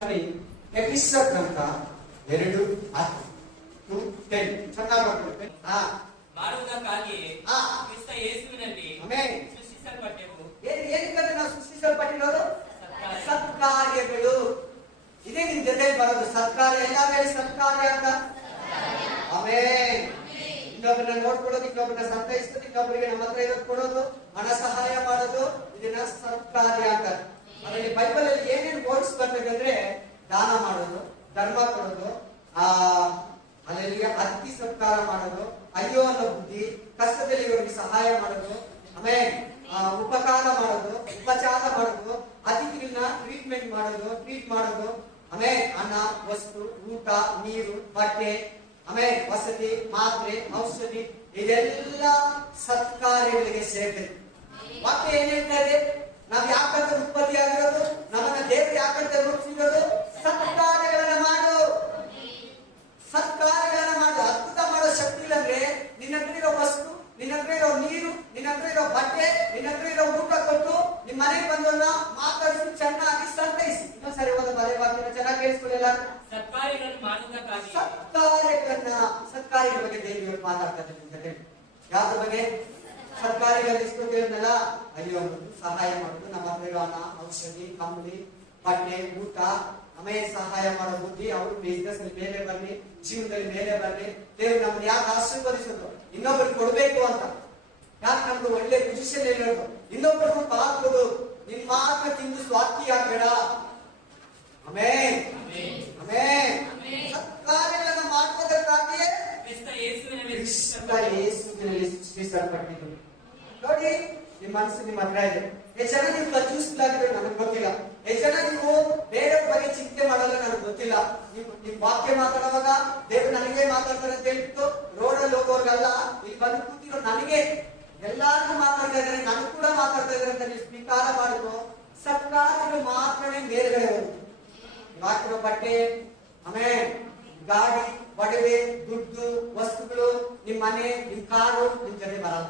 Episode ಅಂತ 2:10 ಚೆನ್ನಾಗಿ ಮಾಡುವುದಕ್ಕಾಗಿ ಕ್ರಿಸ್ತ ಯೇಸುವಿನಲ್ಲಿ ಸೃಷ್ಟಿಸಲ್ಪಟ್ಟೆವು. ಏನಕ್ಕೆ ನಾವು ಸೃಷ್ಟಿಸಲ್ಪಟ್ಟಿರೋದು? ಸತ್ಕಾರ್ಯಗಳು. ಇದೇ ನಿಮ್ ಜೊತೆ ಬರೋದು ಸತ್ಕಾರ್ಯ. ಎಲ್ಲ ಹೇಳಿ ಸತ್ಕಾರ್ಯ ಅಂತ. ಆಮೇನ್. ಇನ್ನೊಬ್ಬರನ್ನ ನೋಡ್ಕೊಳ್ಳೋದು, ಇನ್ನೊಬ್ಬರನ್ನ ಸಂತೈಸೋದು, ಇನ್ನೊಬ್ಬರಿಗೆ ನಮ್ಮ ಹತ್ರ ಇರೋದು ಕೊಡೋದು, ಹಣ ಸಹಾಯ ಮಾಡೋದು, ಇದನ್ನ ಸತ್ಕಾರ್ಯ ಅಂತ. ಅದರಲ್ಲಿ ಬೈಬಲ್ ಅಲ್ಲಿ ಏನೇನು ವರ್ಡ್ಸ್ ಬರ್ಬೇಕಂದ್ರೆ ದಾನ ಮಾಡೋದು, ಧರ್ಮ ಕೊಡೋದು, ಅಲ್ಲಿ ಅತಿಥಿ ಸತ್ಕಾರ ಮಾಡೋದು, ಅಯ್ಯೋ ಅನ್ನೋ ಬುದ್ಧಿ, ಕಷ್ಟದಲ್ಲಿರೋರಿಗೆ ಸಹಾಯ ಮಾಡೋದು, ಆಮೇಲೆ ಉಪಕಾರ ಮಾಡೋದು, ಉಪಚಾರ ಮಾಡೋದು, ಅತಿಥಿಗಳನ್ನ ಟ್ರೀಟ್ ಮಾಡೋದು, ಆಮೇಲೆ ಅನ್ನ, ವಸ್ತು, ಊಟ, ನೀರು, ಬಟ್ಟೆ, ಆಮೇಲೆ ವಸತಿ, ಮಾತ್ರೆ, ಔಷಧಿ, ಇದೆಲ್ಲ ಸತ್ಕಾರ್ಯಗಳಿಗೆ ಸೇರ್ತದೆ. ವಾಕ್ಯ ಏನ್ ಹೇಳ್ತಾ ಇದೆ? ನಾವ್ ಯಾಕಂತ ಉತ್ಪತ್ತಿ ಆಗಿರೋದು, ನಮ್ಮನ್ನ ದೇವರು ಯಾಕಂತ ರೂಪಿಸಿರೋದು? ಸತ್ಕಾರ್ಯಗಳನ್ನ ಮಾಡು, ಸತ್ಕಾರ್ಯಗಳನ್ನ ಮಾಡು. ಅದ್ಭುತ ಮಾಡೋ ಶಕ್ತಿ ಇಲ್ಲಂದ್ರೆ ನಿನ್ನ ಹತ್ರ ಇರೋ ವಸ್ತು, ನಿನ್ನ ಹತ್ರ ಇರೋ ನೀರು, ನಿನ್ನ ಹತ್ರ ಇರೋ ಬಟ್ಟೆ, ನಿನ್ನ ಹತ್ರ ಇರೋ ಊಟ ಕೊಟ್ಟು ನಿಮ್ ಮನೆಗೆ ಬಂದವನ್ನ ಮಾತಾಡಿಸಿ ಚೆನ್ನಾಗಿ ಸಂತೈಸಿ. ಇನ್ನೊಂದ್ಸರಿ ಒಂದು ಬರೆ ವಾಕ್ಯನ ಚೆನ್ನಾಗಿ ಕೇಳಿಸ್ಕೊಳ್ಳಿಲ್ಲ. ಸತ್ಕಾರ್ಯಗಳನ್ನು ಮಾಡುವುದಕ್ಕಾಗಿ ಸತ್ಕಾರ್ಯಗಳ ಬಗ್ಗೆ ದೇವರು ಮಾತಾಡ್ತಾರೆ. ಯಾವ್ದ್ರ ಬಗ್ಗೆ? ಸತ್ಕಾರ್ಯಗಳಲ್ಲಿ ಇಸ್ಕೊತೇವಲ್ಲ, ಅಯ್ಯೋ ಸಹಾಯ ಮಾಡುದು, ನಮ್ಮ ಹತ್ರ ಇರೋ ಹಣ, ಔಷಧಿ, ಕಂಬಳಿ, ಬಟ್ಟೆ, ಊಟ, ಆಮೇಲೆ ಸಹಾಯ ಮಾಡೋ ಬುದ್ಧಿ, ಅವರು ಬಿಸ್ನೆಸ್ ಅಲ್ಲಿ ಮೇಲೆ ಬರ್ಲಿ, ಜೀವನದಲ್ಲಿ ಮೇಲೆ ಬರ್ಲಿ. ದೇವ್ರು ನಮ್ಮನ್ನ ಯಾಕೆ ಆಶೀರ್ವದಿಸೋದು? ಇನ್ನೊಬ್ರಿಗೆ ಕೊಡ್ಬೇಕು ಅಂತ. ಯಾಕೆ ನಮ್ದು ಒಳ್ಳೆ ಪೊಸಿಷನ್ ಇರೋದು? ಇನ್ನೊಬ್ಬರಿಗೂ ಕಾಕೋದು. ನಿನ್ ಮಾತ್ರ ತಿಂದು ಸ್ವಾರ್ಥಿ ಆಗ್ಬೇಡ. ಆಮೇನ್, ಆಮೇನ್. ಸತ್ಕಾರ್ಯಗಳನ್ನ ಮಾಡುವುದಕ್ಕಾಗಿಯೇ ಕ್ರಿಸ್ತ ಯೇಸುವಿನಲ್ಲಿ ಸೃಷ್ಟಿಸಲ್ಪಟ್ಟಿದ್ದು. ನೋಡಿ, ನಿಮ್ ಮನಸ್ಸು ನಿಮ್ ಹತ್ರ ಇದೆ. ಎಷ್ಟು ಜನ ನೀವು ಕನ್ಫ್ಯೂಸ್ಲಾಗಿದ್ರೆ ನನಗೆ ಗೊತ್ತಿಲ್ಲ. ಎಷ್ಟು ಜನ ನೀವು ಬೇರೆ ಬಗ್ಗೆ ಚಿಂತೆ ಮಾಡಲ್ಲ, ನನಗೆ ಗೊತ್ತಿಲ್ಲ. ನಿಮ್ ವಾಕ್ಯ ಮಾತಾಡುವಾಗ ದೇವ್ರು ನನಗೆ ಮಾತಾಡ್ತಾರೆ ಅಂತ ಹೇಳ್ಬಿಟ್ಟು ರೋಡಲ್ಲಿ ಹೋಗೋರ್ಗಲ್ಲ, ಇಲ್ಲಿ ಬಂದು ಕೂತಿರೋ ನನಗೆ ಎಲ್ಲಾರ್ಗು ಮಾತಾಡ್ತಾ ಇದ್ದಾರೆ, ನನಗೂ ಕೂಡ ಮಾತಾಡ್ತಾ ಇದ್ದಾರೆ ಅಂತ ನೀವು ಸ್ವೀಕಾರ ಮಾಡಿದ್ರು. ಸತ್ಕಾರ್ಯಗಳು ಮಾತ್ರನೇ ಮೇಲ್ಗಡೆ ಹೋಗುತ್ತೆ. ಹಾಕಿರೋ ಬಟ್ಟೆ, ಆಮೇಲೆ ಗಾಡಿ, ಒಡವೆ, ದುಡ್ಡು, ವಸ್ತುಗಳು, ನಿಮ್ ಮನೆ, ನಿಮ್ ಕಾರು ನಿಮ್ ಜೊತೆ ಬರಲ್ಲ.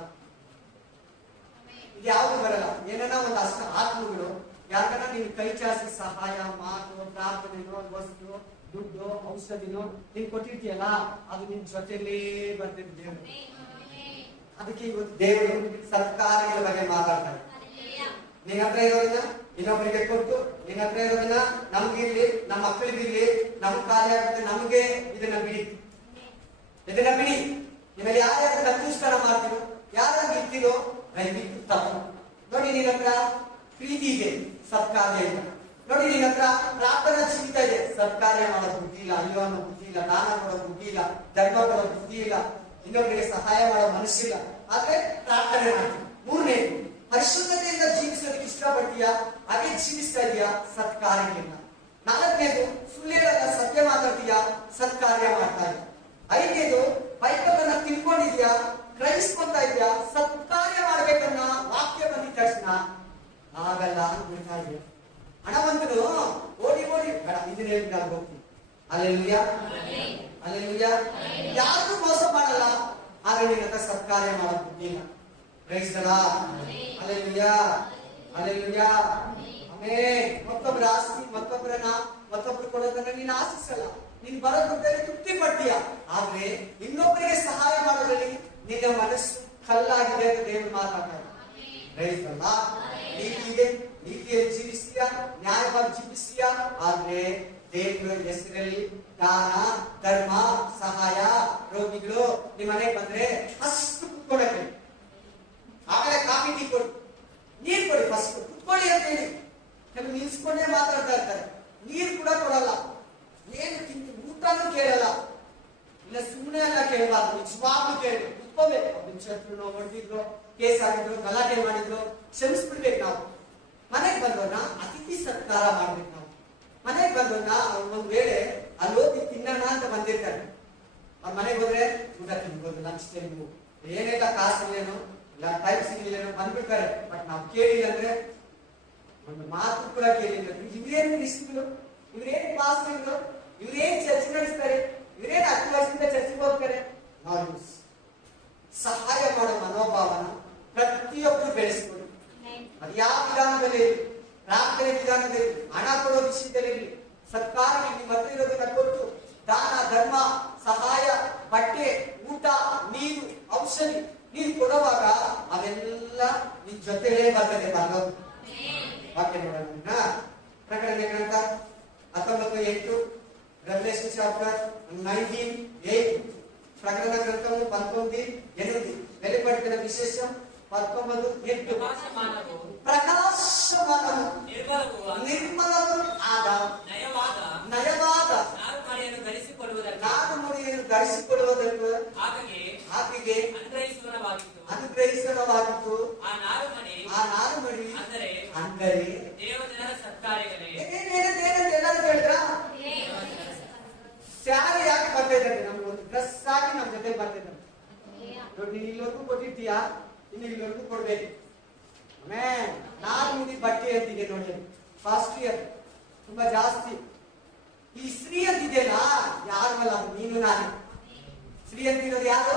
ಇದು ಯಾವ್ದು ಬರಲ್ಲ. ಏನಾರ ಒಂದು ಅಷ್ಟ ಆತ್ಮಗಳು ಯಾಕಂದ್ರೆ ನಿನ್ ಕೈ ಚಾಚಿ ಸಹಾಯ, ಮಾತು, ಪ್ರಾರ್ಥನೆನೋ, ವಸ್ತು, ದುಡ್ಡು, ಔಷಧಿನೋ ನೀನ್ ಕೊಟ್ಟಿರ್ತೀಯಲ್ಲ, ಅದು ನಿನ್ ಜೊತೆಲೇ ಬರ್ತಿದ್ ದೇವರು. ಅದಕ್ಕೆ ಇವತ್ತು ದೇವರು ಸತ್ಕಾರ್ಯಗಳ ಬಗ್ಗೆ ಮಾತಾಡ್ತಾರೆ. ನಿನ್ನ ಹತ್ರ ಇರೋದನ್ನ ಇನ್ನೊಬ್ಬರಿಗೆ ಕೊಟ್ಟು, ನಿನ್ನ ಹತ್ರ ಇರೋದನ್ನ ನಮ್ಗಿರ್ಲಿ, ನಮ್ಮ ಮಕ್ಕಳಿಗಿರ್ಲಿ, ನಮ್ ಕಾರ್ಯ ಆಗುತ್ತೆ, ನಮ್ಗೆ ಇದನ್ನ ಬಿಡಿ. ನಿಮ್ಮಲ್ಲಿ ಯಾರ್ಯಾರು ಕನ್ಫ್ಯೂಸ್ಕರ ಮಾಡ್ತೀರೋ, ಯಾರ್ಯಾರು ಇರ್ತೀರೋ ದಯವಿಟ್ಟು ತಪ್ಪು. ನೋಡಿ, ನಿನ್ನ ಹತ್ರ ಪ್ರೀತಿ ಇದೆ, ಸತ್ಕಾರ್ಯ ಇಲ್ಲ. ನೋಡಿ, ನಿನ್ನ ಹತ್ರ ಪ್ರಾರ್ಥನಾ ಜೀವಿತ ಇದೆ, ಸತ್ಕಾರ್ಯ ಮಾಡೋ ಬುದ್ಧಿ ಇಲ್ಲ, ಅಯ್ಯೋ ಅನ್ನೋ ಬುದ್ಧಿ ಇಲ್ಲ, ದಾನ ಕೊಡೋ ಬುದ್ಧಿ ಇಲ್ಲ, ಧರ್ಮ ಕೊಡೋ ಬುದ್ಧಿ ಇಲ್ಲ, ಇನ್ನೊಬ್ಬರಿಗೆ ಸಹಾಯ ಮಾಡೋ ಮನಸ್ಸಿಲ್ಲ, ಆದ್ರೆ ಪ್ರಾರ್ಥನೆ ಮಾಡ್ತೀವಿ. ಮೂರನೇ, ಪರಿಶುದ್ಧತೆಯಿಂದ ಜೀವಿಸೋದಕ್ಕೆ ಇಷ್ಟಪಡ್ತೀಯಾ, ಹಾಗೆ ಜೀವಿಸ್ತಾ ಇದೆಯಾ, ಸತ್ಕಾರ್ಯಗಳಿಲ್ಲ. ನಾಲ್ಕನೇದು, ಸುಳ್ಳು ಹೇಳಲ್ಲ, ಸತ್ಯ ಮಾತಾಡ್ತೀಯಾ, ಸತ್ಕಾರ್ಯ ಮಾಡ್ತಾ ಇದೆಯಾ. ಐದನೇದು, ಬೈಬಲ್ ಅನ್ನ ತಿಳ್ಕೊಂಡಿದ್ಯಾ, ಗ್ರಹಿಸ್ಕೊಂತಾ ಇದೆಯಾ, ಸತ್ಕಾರ್ಯ ಮಾಡ್ಬೇಕನ್ನ ವಾಕ್ಯ ಬಂದಿದ ತಕ್ಷಣ ಆಗಲ್ಲ ಅಂದ್ಬಿಡ್ತಾ ಇದೆಯಾ. ಹಣವಂತನು ಓಡಿ ಬೇಡ, ಇಂಜಿನಿಯರಿಂಗ್ ಆಗಿ ಹೋಗ್ತೀನಿ, ಅಲ್ಲೆಲ್ಲೂಯಾ, ಅಲ್ಲೆಲ್ಲೂಯಾ. ಯಾರು ಮೋಸ ಮಾಡಲ್ಲ, ಆದ್ರೆ ನಿನ್ನ ಹತ್ರ ಸತ್ಕಾರ್ಯ ಮಾಡೋ ಬುದ್ಧಿ ಇಲ್ಲ. Praise the Lord, hallelujah, hallelujah. Amen. ಮತ್ತೊಬ್ಬರ ಆಸ್ತಿ, ಮತ್ತೊಬ್ಬರು ಕೊಡೋದನ್ನ ನೀನು ಆಶಿಸಲ್ಲ. ನೀನು ಬರೋ ದುಡ್ಡಲ್ಲಿ ತೃಪ್ತಿ ಪಡ್ತೀಯ, ಆದ್ರೆ ಇನ್ನೊಬ್ಬರಿಗೆ ಸಹಾಯ ಮಾಡೋದ್ರಲ್ಲಿ ನಿನ್ನ ಮನಸ್ಸು ಕಲ್ಲಾಗಿದೆ ಅಂತ ದೇವರು ಮಾತಾಡ್ತಾರೆ. Praise the Lord. ನೀತಿಗೆ ನೀತಿಯಲ್ಲಿ ಜೀವಿಸ್ತೀಯ, ನ್ಯಾಯವಾಗಿ ಜೀವಿಸ್ತೀಯ, ಆದ್ರೆ ದೇವರ ಹೆಸರಲ್ಲಿ ದಾನ, ಧರ್ಮ, ಸಹಾಯ, ರೋಗಿಗಳು ನಿಮ್ಮ ಮನೆಗೆ ಬಂದ್ರೆ ಅಷ್ಟು ಕುತ್ಕೊಳಕ್ಕೆ, ಆಮೇಲೆ ಕಾಫಿ ಟೀ ಕೊಡಿ, ನೀರ್ ಕೊಡಿ, ಫಸ್ಟ್ ಕುತ್ಕೊಳ್ಳಿ ಅಂತ ಹೇಳಿ. ಕೆಲವು ನಿಲ್ಸ್ಕೊಂಡೇ ಮಾತಾಡ್ತಾ ಇರ್ತಾರೆ, ನೀರು ಕೂಡ ಕೊಡಲ್ಲ, ಏನು ತಿಂದು ಊಟನೂ ಕೇಳಲ್ಲ. ಇಲ್ಲ, ಸುಮ್ಮನೆ ಎಲ್ಲ ಕೇಳಬಾರ್ದು, ನಿಜವಾಗ್ಲೂ ಕೇಳಿ ಕುತ್ಕೋಬೇಕು. ಶತ್ರುನೋ ಹೊಡೆದಿದ್ರು, ಕೇಸ್ ಆಗಿದ್ರು, ಗಲಾಟೆ ಮಾಡಿದ್ರು, ಕ್ಷಮಿಸ್ಬಿಡ್ಬೇಕು. ನಾವು ಮನೆಗೆ ಬಂದವನ್ನ ಅತಿಥಿ ಸತ್ಕಾರ ಮಾಡ್ಬೇಕು. ನಾವು ಮನೆಗೆ ಬಂದವನ್ನ ಒಂದ್ ವೇಳೆ ಅಲ್ಲಿ ಹೋಗಿ ತಿನ್ನೋಣ ಅಂತ ಬಂದಿರ್ತಾರೆ, ಅವ್ರ ಮನೆಗೆ ಹೋದ್ರೆ ಊಟ ತಿನ್ಬೋದು, ಲಂಚ್ ಟೈಮು ಏನೆಲ್ಲ ಕಾಸು ಇಲ್ಲೇನೋ, ಇಲ್ಲ ಟೈಮ್ ಸಿಗ್ಲಿಲ್ಲೇನೋ ಬಂದ್ಬಿಡ್ತಾರೆ. ಬಟ್ ನಾವು ಕೇಳಿಲ್ಲ ಅಂದ್ರೆ ಒಂದು ಮಾತು ಕೂಡ ಕೇಳಿಲ್ಲ. ಇವ್ರೇನು ಮಿನಿಸ್ಟ್ರುಗಳು, ಇವ್ರೇನ್ ಪಾಸ್ಗಳು, ಇವ್ರೇನ್ ಚರ್ಚೆ ನಡೆಸ್ತಾರೆ, ಇವ್ರೇನ್ 10 ವರ್ಷದಿಂದ ಚರ್ಚೆಗೆ ಹೋಗ್ತಾರೆ. ನಾವು ಸಹಾಯ ಮಾಡೋ ಮನೋಭಾವನ ಪ್ರತಿಯೊಬ್ಬರು ಬೆಳೆಸ್ಕೊಂಡು, ಅದು ಯಾವ ವಿಧಾನದಲ್ಲಿ, ಪ್ರಾರ್ಥನೆ ವಿಧಾನದಲ್ಲಿ, ಹಣ ಕೊಡೋ ವಿಷಯದಲ್ಲಿ, ಸತ್ಕಾರ್ಯ ನಿಮ್ಮ ಹತ್ರ ಇರೋದನ್ನ ಕೊಟ್ಟು ದಾನ ಧರ್ಮ ಸಹಾಯ ಬಟ್ಟೆ ಊಟ ನೀರು ಔಷಧಿ ನೀರು ಕೊಡುವಾಗ ಅವೆಲ್ಲ ನಿನ್ ಜೊತೆಲೇ ಬರ್ತದೆ ಬಂದವರು. ವಾಕ್ಯ ನೋಡೋಣ. ಪ್ರಕಟಣೆ ಗ್ರಂಥ 19:8, ರೆವಲೇಷನ್ ಚಾಪ್ಟರ್ 19:8. ప్రకటన గ్రంథము 19:8. వెలువడిన విశేషం 19:8. ప్రకాశమానము నిర్మలము ಆದ ನಯವಾದ ನಾರುಮಡಿಯನ್ನು ಧರಿಸಿಕೊಳ್ಳುವುದಕ್ಕೆ ಆಕೆಗೆ ಅನುಗ್ರಹಿಸಲಾಗಿತ್ತು. ಆ ನಾರುಮಡಿ ಅಂದರೆ ದೇವಜನರ ಸತ್ಕಾರ್ಯಗಳೇ. ಎಲ್ಲರೂ ಹೇಳಿದ್ರಾ? ಸ್ಯಾರಿ ಯಾಕೆ ಬರ್ತಾ ಇದ್ದಾರೆ? ನಮ್ಗೆ ಒಂದು ಡ್ರೆಸ್ ಆಗಿ ನಮ್ಮ ಜೊತೆ ಬರ್ತಿದ್ದಾರೆ. ನೀನು ಇಲ್ಲವರೆಗೂ ಕೊಟ್ಟಿರ್ತೀಯಾ, ಇನ್ನು ಇಲ್ಲವರೆಗೂ ಕೊಡ್ಬೇಕು. ಆಮೇಲೆ ನಾರುಮಡಿ ಬಟ್ಟೆ ಅಂತಿದೆ ನೋಡಿ, ಕಾಸ್ಟ್ಲಿ ಅದು, ತುಂಬಾ ಜಾಸ್ತಿ. ಈ ಸ್ತ್ರೀ ಅಂತಿದೆಯಲ್ಲ, ಯಾರು ಅಲ್ಲ, ನೀನು ನಾನು. ಸ್ತ್ರೀ ಅಂತಿರೋದು ಯಾರು?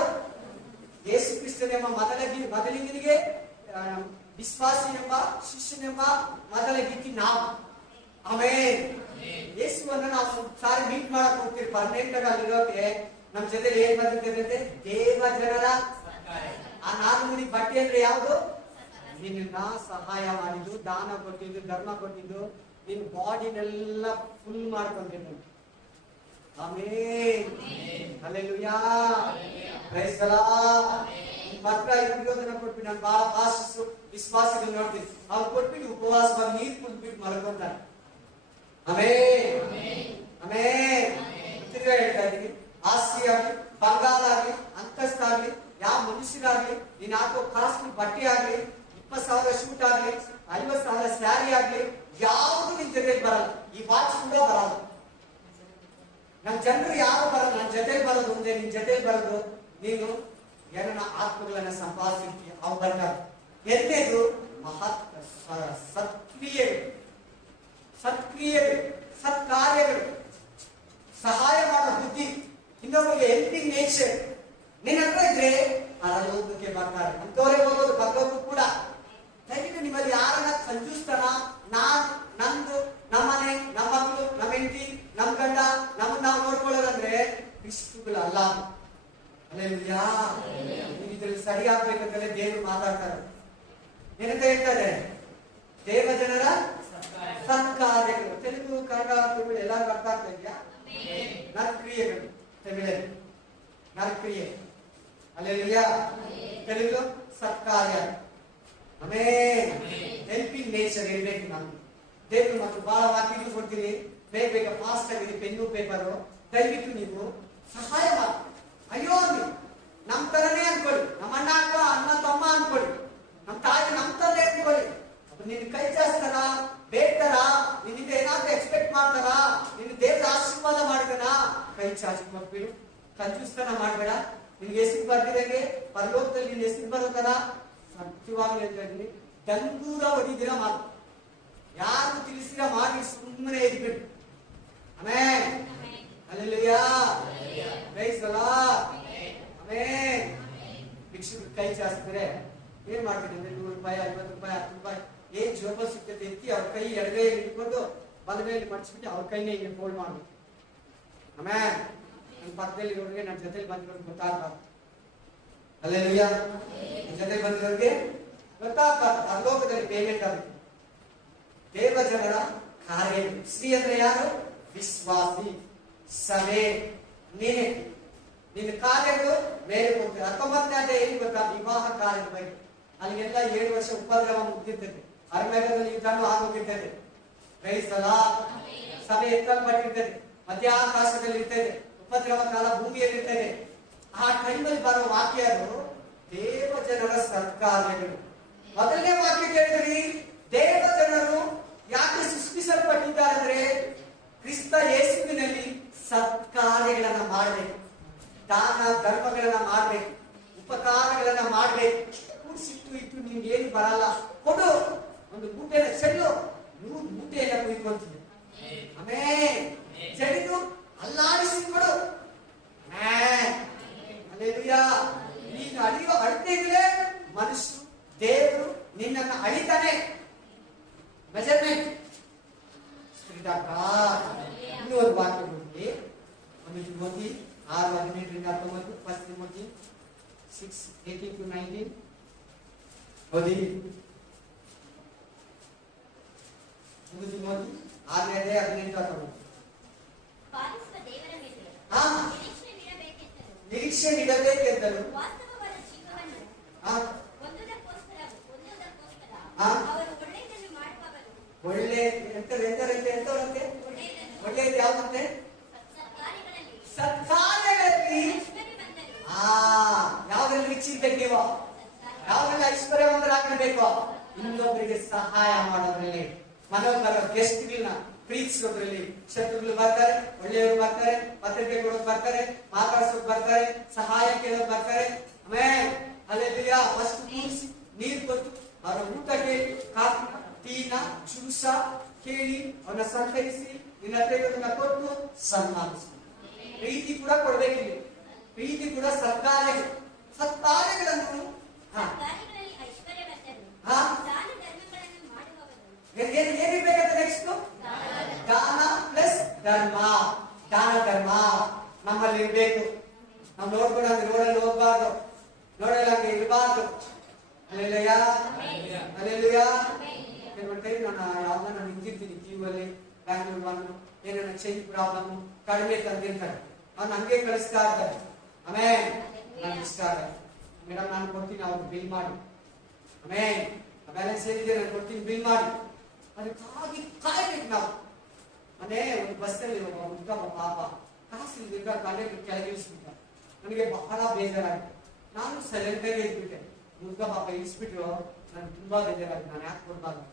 ಯೇಸು ಕ್ರಿಸ್ತನೆಂಬ ಮೊದಲಿಗೆ ವಿಶ್ವಾಸಿ ಎಂಬ ಶಿಷ್ಯನೆಂಬ ಮೊದಲ ಗೀತಿ ನಾವು. ಆಮೇಲೆ ಯೇಸುವನ್ನು ನಾವು ಸಾರಿ ಮೀಟ್ ಮಾಡಕ್ ಹೋಗ್ತೀವಿ. ಪರ್ಮನೆಂಟ್ ಆಗಿ ಅಲ್ಲಿರೋಕೆ ನಮ್ ಜೊತೆ ಏನ್ ಬಂದಿರ್ತದೆ? ದೇವ ಜನರ. ಆ ನಾರುಮಡಿ ಬಟ್ಟೆ ಅಂದ್ರೆ ಯಾವುದು? ನಿನ್ನ ಸಹಾಯ ಮಾಡಿದ್ದು, ದಾನ ಕೊಟ್ಟಿದ್ದು, ಧರ್ಮ ಕೊಟ್ಟಿದ್ದು, ನಿನ್ ಬಾಡಿನೆಲ್ಲ ಫುಲ್ ಮಾಡ್ಕೊಂಡಿದ್ದು. Amen, hallelujah, praise the Lord. ಪತ್ರ ಇರೋದನ್ನ ಕೊಟ್ಬಿಟ್ಟು ನಾನು ಬಹಳ ಪಾಸ್ಟರ್ಸ್ ವಿಶ್ವಾಸಿಗಳು ನೋಡ್ತೀನಿ, ಅವ್ರು ಕೊಟ್ಬಿಟ್ಟು ಉಪವಾಸ ಮಾಡಿ ನೀರು ಕುಡ್ಬಿಟ್ಟು ಮಲ್ಕೊಂತಾರೆ. ಆಮೇನ್ ಆಮೇನ್. ತಿರ್ಗಾ ಹೇಳ್ತಾ ಇದೀನಿ, ಆಸ್ತಿ ಆಗ್ಲಿ, ಬಂಗಾರ ಆಗ್ಲಿ, ಅಂತಸ್ತಾಗ್ಲಿ, ಯಾವ ಮನುಷ್ಯರಾಗ್ಲಿ, ನೀನ್ ಹಾಕೋ ಕಾಸ್ಟ್ಲಿ ಬಟ್ಟೆ ಆಗ್ಲಿ, 20,000 ಶೂಟ್ ಆಗ್ಲಿ, 50,000 ಸ್ಯಾರಿ ಆಗ್ಲಿ, ಯಾವುದು ನಿನ್ ಜೊತೆಗೆ ಬರಲ್ಲ. ಈ ವಾಚ್ ಕೂಡ ಬರಲ್ಲ. ನನ್ ಜನರು ಯಾರು ಬರಲ್ಲ. ನನ್ ಜೊತೆಗೆ ಬರೋದು ಒಂದೇ, ನಿನ್ ಜೊತೆಗೆ ಬರೋದು ನೀನು ಏನನ್ನ ಆತ್ಮಗಳನ್ನ ಸಂಪಾದಿಸಿರ್ತೀಯ, ಅವು ಬರ್ತಾರೆ. ಎರಡನೇದು ಸತ್ಕ್ರಿಯೆಗಳು, ಸತ್ಕಾರ್ಯಗಳು, ಸಹಾಯ ಮಾಡೋ ಬುದ್ಧಿ, ಇನ್ನೊಬ್ಬರಿಗೆ ಹೆಲ್ಪಿಂಗ್ ನೇಚರ್ ನಿನ್ನ ಹತ್ರ ಇದ್ರೆ ಪರಲೋಕಕ್ಕೆ ಬರ್ತಾರೆ. ಅಂತವರೇ ಹೋಗೋದು ಪರಲೋಕ ಕೂಡ. ದಯವಿಟ್ಟು ನಿಮ್ಮಲ್ಲಿ ಯಾರನ್ನ ಕಂಜೂಸ್ತನ, ನಂದು, ನಮ್ಮನೆ, ನಮ್ಮ ಮಕ್ಕಳು, ನಮ್ಮ ಹೆಂಡತಿ, ನಮ್ ಗಂಡ, ನಮ್ಮನ್ನ ನಾವು ನೋಡ್ಕೊಳ್ಳೋದಂದ್ರೆ ಕ್ರಿಸ್ತುಗಳಲ್ಲ. ಹಲ್ಲೆಲೂಯಾ. ನೀವು ಇದ್ರಲ್ಲಿ ಸರಿ ಆಗ್ಬೇಕಂದ್ರೆ ದೇವರು ಮಾತಾಡ್ತಾರೆ. ಏನಂತ ಹೇಳ್ತಾರೆ? ದೇವ ಜನರ ಸತ್ಕಾರ್ಯಗಳು. ತೆಲುಗು, ಕನ್ನಡ, ತಮಿಳು ಎಲ್ಲರಿಗೂ ಅರ್ಥ ಆಗ್ತಾ ಇದೆಯಾ? ನರ್ಕ್ರಿಯೆಗಳು ತಮಿಳಲ್ಲಿ ನರ್ಕ್ರಿಯೆ. ಹಲ್ಲೆಲೂಯಾ. ತೆಲುಗು ಸತ್ಕಾರ್ಯ. ಆಮೇನ್. ಹೆಲ್ಪಿಂಗ್ ನೇಚರ್ ಇರ್ಬೇಕು ನಮ್ಗೆ. ದೇವರು ಮತ್ತು ಬಹಳ ವಾಕ್ಯಗಳು ಕೊಡ್ತೀನಿ, ಬೇಗ ಫಾಸ್ಟ್ ಆಗಿದೆ ಪೆನ್ನು ಪೇಪರು. ದಯವಿಟ್ಟು ನೀವು ಸಹಾಯ ಮಾಡಿ. ಅಯ್ಯೋ ನೀವು ನಮ್ ತರನೇ ಅನ್ಕೊಳ್ಳಿ, ನಮ್ಮ ಅಣ್ಣ ಅಕ್ಕ, ಅಣ್ಣ ತಮ್ಮ ಅನ್ಕೊಳ್ಳಿ, ನಮ್ ತಾಯಿ ನಮ್ ತಂದೆ ಅನ್ಕೊಳ್ಳಿ. ನಿನ್ ಕೈ ಚಾಸ್ತಾರ, ಬೇಡ್ತಾರ, ನಿನ್ನಿಂದ ಏನಾದ್ರೂ ಎಕ್ಸ್ಪೆಕ್ಟ್ ಮಾಡ್ತಾರ, ನಿನ್ನ ದೇವರ ಆಶೀರ್ವಾದ ಮಾಡಿದನ, ಕೈ ಚಾಚಿ ಕೊಟ್ಬಿಡು. ಕಂಜೂಸ್ತನ ಮಾಡ್ಬೇಡ. ನಿನ್ಗೆ ಹೆಸರು ಬರ್ದಿರಂಗೆ ಪರಲೋಕದಲ್ಲಿ ನಿನ್ನ ಹೆಸರು ಬರೋತರ ಸತ್ಯವಾಗ್ಲಿ ಅಂತ ಹೇಳಿ ಡಂಗೂರ ಹೊಡಿದಿರ ಮಾತು, ಯಾರು ತಿಳಿಸಿರ ಮಾಡಿ ಸುಮ್ಮನೆ ಇದ್ಬಿಡು. ಆಮೇನ್, ಹಲ್ಲೆಲೂಯಾ, ಪ್ರೈಸ್ ದಿ ಲಾರ್ಡ್. ಆಮೇನ್. ಭಿಕ್ಷುಕರು ಕೈ ಚಾಚಿದ್ರೆ ಏನ್ ಮಾಡ್ತೀನಿ ಅಂದ್ರೆ 100 ರೂಪಾಯಿ, 50 ರೂಪಾಯಿ, 10 ರೂಪಾಯಿ ಏನ್ ಜೋಬ ಸಿಗ್ತದೆ ಎತ್ತಿ ಅವ್ರ ಕೈ ಎಡಗೈಯಲ್ಲಿ ಇಟ್ಕೊಂಡು ಬಲಗೈಯಲ್ಲಿ ಮಡಿಸ್ಬಿಟ್ಟು ಅವ್ರ ಕೈನೇ ಹಿಂಗೆ ಫೋಲ್ಡ್ ಮಾಡ್ಬೇಕು. ಆಮೇನ್. ನನ್ನ ಪಕ್ಕದಲ್ಲಿ ಇರೋರಿಗೆ ನನ್ನ ಜೊತೆಲಿ ಬಂದಿರೋರಿಗೆ ಗೊತ್ತಾಗ್ಬಾರ್ದು. ಹಲ್ಲೆಲೂಯಾ. ನನ್ನ ಜೊತೆಲಿ ಬಂದಿರೋರಿಗೆ ಗೊತ್ತಾಗ್ಬಾರ್ದು. ಪರಲೋಕದಲ್ಲಿ ಪೇಮೆಂಟ್ ಆಗುತ್ತೆ. ದೇವ ಜನರ ಕಾರ್ಯಗಳು. ಶ್ರೀ ಅಂದ್ರೆ ಯಾರು? ವಿಶ್ವಾಸಿ, ಸಭೆ, ನೀನೆ. ನಿನ್ನ ಕಾರ್ಯಗಳು ಮೇಲೆ ಹೋಗ್ತದೆ. 19ನೇ ಏನು ಗೊತ್ತಾ? ವಿವಾಹ ಕಾರ್ಯದ ಬಗ್ಗೆ. ಅಲ್ಲಿಗೆಲ್ಲ 7 ವರ್ಷ ಉಪದ್ರವ ಮುಗ್ದಿರ್ತದೆ. ಅರ್ಮೇಘದಲ್ಲಿ ಯುದ್ಧನೂ ಆಗೋಗಿರ್ತದೆ. Praise the Lord. ಸಭೆ ಎತ್ತಲ್ಪಟ್ಟಿರ್ತದೆ, ಮಧ್ಯಾಕಾಶದಲ್ಲಿ ಇರ್ತದೆ, ಉಪದ್ರವ ಕಾಲ ಭೂಮಿಯಲ್ಲಿ ಇರ್ತದೆ. ಆ ಟೈಮಲ್ಲಿ ಬರೋ ವಾಕ್ಯ ಅದು ದೇವ ಜನರ ಸತ್ಕಾರ್ಯಗಳು. ಮೊದಲನೇ ವಾಕ್ಯ ಕೇಳಿದ್ರಿ, ದೇವ ಜನರು ಯಾಕೆ ಸೃಷ್ಟಿಸಲ್ಪಟ್ಟಿದ್ದಾರೆ ಅಂದ್ರೆ ಕ್ರಿಸ್ತ ಯೇಸುವಿನಲ್ಲಿ ಸತ್ಕಾರ್ಯಗಳನ್ನ ಮಾಡಬೇಕು, ದಾನ ಧರ್ಮಗಳನ್ನ ಮಾಡ್ಬೇಕು, ಉಪಕಾರಗಳನ್ನ ಮಾಡ್ಬೇಕು. ಕೂಡಿಸಿಟ್ಟು ಇಟ್ಟು ನಿಮ್ಗೆ ಏನು ಬರಲ್ಲ, ಕೊಡು. ಒಂದು ಬೂಟೆನ ಚೆಲ್ಲು, 100 ಬೂಟೆಯನ್ನ ಕುಯ್ಕೊಂತೀನಿ. ಆಮೇನ್. ಚೆಡಿದು ಅಲ್ಲಾಡಿಸಿ ಕೊಡು. ಹಲ್ಲೆಲೂಯಾ. ನೀನು ಅಳಿಯೋ ಅಳತೆಗಳೇ ಮನುಷ್ಯರು, ದೇವರು ನಿನ್ನನ್ನು ಅಳಿತಾನೆ. ಮೆಜರ್ಮೆಂಟ್. ವಾಕ್ಯಗಳಲ್ಲಿ 1 ತಿಮೋಥಿ 6:18-19, 1 ತಿಮೋಥಿ 6:18-19 ಓದಿ. 1 ತಿಮೋಥಿ 6:18-19. ಪಾಲಿಸುವ ದೇವರ ಮೇಲೆ ಹಾ, ನಿರೀಕ್ಷೆ ಇಡಬೇಕೆಂತಲೂ ವಾಸ್ತವವಾದ ಜೀವವನ್ನು ಹಾ, ಹೊಂದುವುದಕ್ಕೋಸ್ಕರ ಹಾ, ಅವರು ಒಳ್ಳೆಯದನ್ನು ಮಾಡುವವರು ಒಳ್ಳೆ ಎಂತವರಂತೆ ಒಳ್ಳೆಯದನ್ನು ಒಳ್ಳೆಯದು ಯಾವುದಂತೆ? ಸತ್ಕಾರ್ಯಗಳಲ್ಲಿ ಸತ್ಕಾರ್ಯಗಳಲ್ಲಿ. ಐಶ್ವರ್ಯವಂತರು. ಯಾವ್ದ್ರಲ್ಲಿ ನಿರೀಕ್ಷೆ ಇರ್ಬೇಕು ನೀವು? ಯಾವ್ದ್ರಲ್ಲಿ ಐಶ್ವರ್ಯವಂತರಾಗಿರ್ಬೇಕು? ಇನ್ನೊಬ್ಬರಿಗೆ ಸಹಾಯ ಮಾಡೋದ್ರಲ್ಲಿ, ಮನೋಬಲ ಗೆಸ್ಟ್ಗಳನ್ನ ಪ್ರೀತಿಸೋದ್ರಲ್ಲಿ. ಶತ್ರುಗಳು ಬರ್ತಾರೆ, ಒಳ್ಳೆಯವರು ಬರ್ತಾರೆ, ಪತ್ರಿಕೆ ಕೊಡೋದು ಬರ್ತಾರೆ, ಮಾತಾಡ್ಸೋಕ್ ಬರ್ತಾರೆ, ಸಹಾಯ ಕೇಳೋದು ಬರ್ತಾರೆ. ಆಮೇಲೆ ಅಲ್ಲೆಲ್ಲ ಫಸ್ಟ್ ಕೂರಿಸಿ ನೀರು ಕೊಟ್ಟು ಅವರ ಊಟ ಕೇಳಿ, ಕಾಫಿ ಟೀನ ಜ್ಯೂಸ ಕೇಳಿ ಅವನ್ನ ಸಂತೈಸಿ ನಿನ್ನ ಹತ್ರ ಇರೋದನ್ನ ಕೊಟ್ಟು ಸನ್ಮಾನಿಸಿ. ಪ್ರೀತಿ ಕೂಡ ಕೊಡ್ಬೇಕಿಲ್ಲ. ಪ್ರೀತಿ ಕೂಡ ಸತ್ಕಾರ್ಯಗಳನ್ನು ಸತ್ಕಾರ್ಯಗಳಲ್ಲಿ ಐಶ್ವರ್ಯವಂತರು. ಹಾ, ದಾನ ಧರ್ಮಗಳನ್ನು ಮಾಡುವವರು. ಏನಿರ್ಬೇಕಂತ ನೆಕ್ಸ್ಟ್? ದಾನ ಪ್ಲಸ್ ಧರ್ಮ. ದಾನ ಧರ್ಮ ನಮ್ಮಲ್ಲಿ ಇರ್ಬೇಕು. ನಾವು ನೋಡ್ಕೊಂಡು ರೋಡಲ್ಲಿ ಹೋಗ್ಬಾರ್ದು, ನೋಡಲ್ಲ ಇರಬಾರ್ದು. ಅಲ್ಲೆಲ್ಲಯ್ಯ ಅಲ್ಲೆಲ್ಲಯ್ಯ. ಕೆಲವೊಂದು ಟೈಮ್ ನಾನು ಯಾವ್ದನ್ನ ನಿಂತಿರ್ತೀನಿ ಕ್ಯೂ ಅಲ್ಲಿ, ಬ್ಯಾಂಗ್ಳೂರ್ ಬಂದು ಏನೇನ ಚೇಂಜ್ ಪ್ರಾಬ್ಲಮ್ ಕಡಿಮೆ ತಂದಿರ್ತಾರೆ, ಅವ್ನು ಹಂಗೆ ಕಳಿಸ್ತಾ ಇರ್ತಾರೆ. ಆಮೇಲೆ ನನ್ಗೆ ಇಷ್ಟ ಆಗಲ್ಲ, ಮೇಡಮ್ ನಾನು ಕೊಡ್ತೀನಿ, ಅವ್ರು ಬಿಲ್ ಮಾಡಿ, ಆಮೇಲೆ ಬ್ಯಾಲೆನ್ಸ್ ಏನಿದೆ ನಾನು ಕೊಡ್ತೀನಿ, ಬಿಲ್ ಮಾಡಿ. ಅದಕ್ಕಾಗಿ ಕಾಯ್ಬೇಕು ನಾವು. ಮನೆ ಒಂದು ಬಸ್ಸಲ್ಲಿ ಒಬ್ಬ ಹುಡುಗ ಪಾಪ ಕಾಸು ಇಲ್ದಿದ್ದ ಕಂಡಕ್ಟರ್ ಕೆಳಗೆ ಇಳಿಸ್ಬಿಟ್ಟ. ನನಗೆ ಬಹಳ ಬೇಜಾರಾಗಿದೆ. ನಾನು ಸೈಲೆಂಟ್ ಆಗಿ ಇದ್ಬಿಟ್ಟೆ. ಹುಡುಗ ಪಾಪ ಇಳಿಸ್ಬಿಟ್ರು, ನನ್ಗೆ ತುಂಬಾ ಬೇಜಾರಾಗಿದೆ. ನಾನು ಯಾಕೆ ಕೊಡ್ಬಾರ್ದು?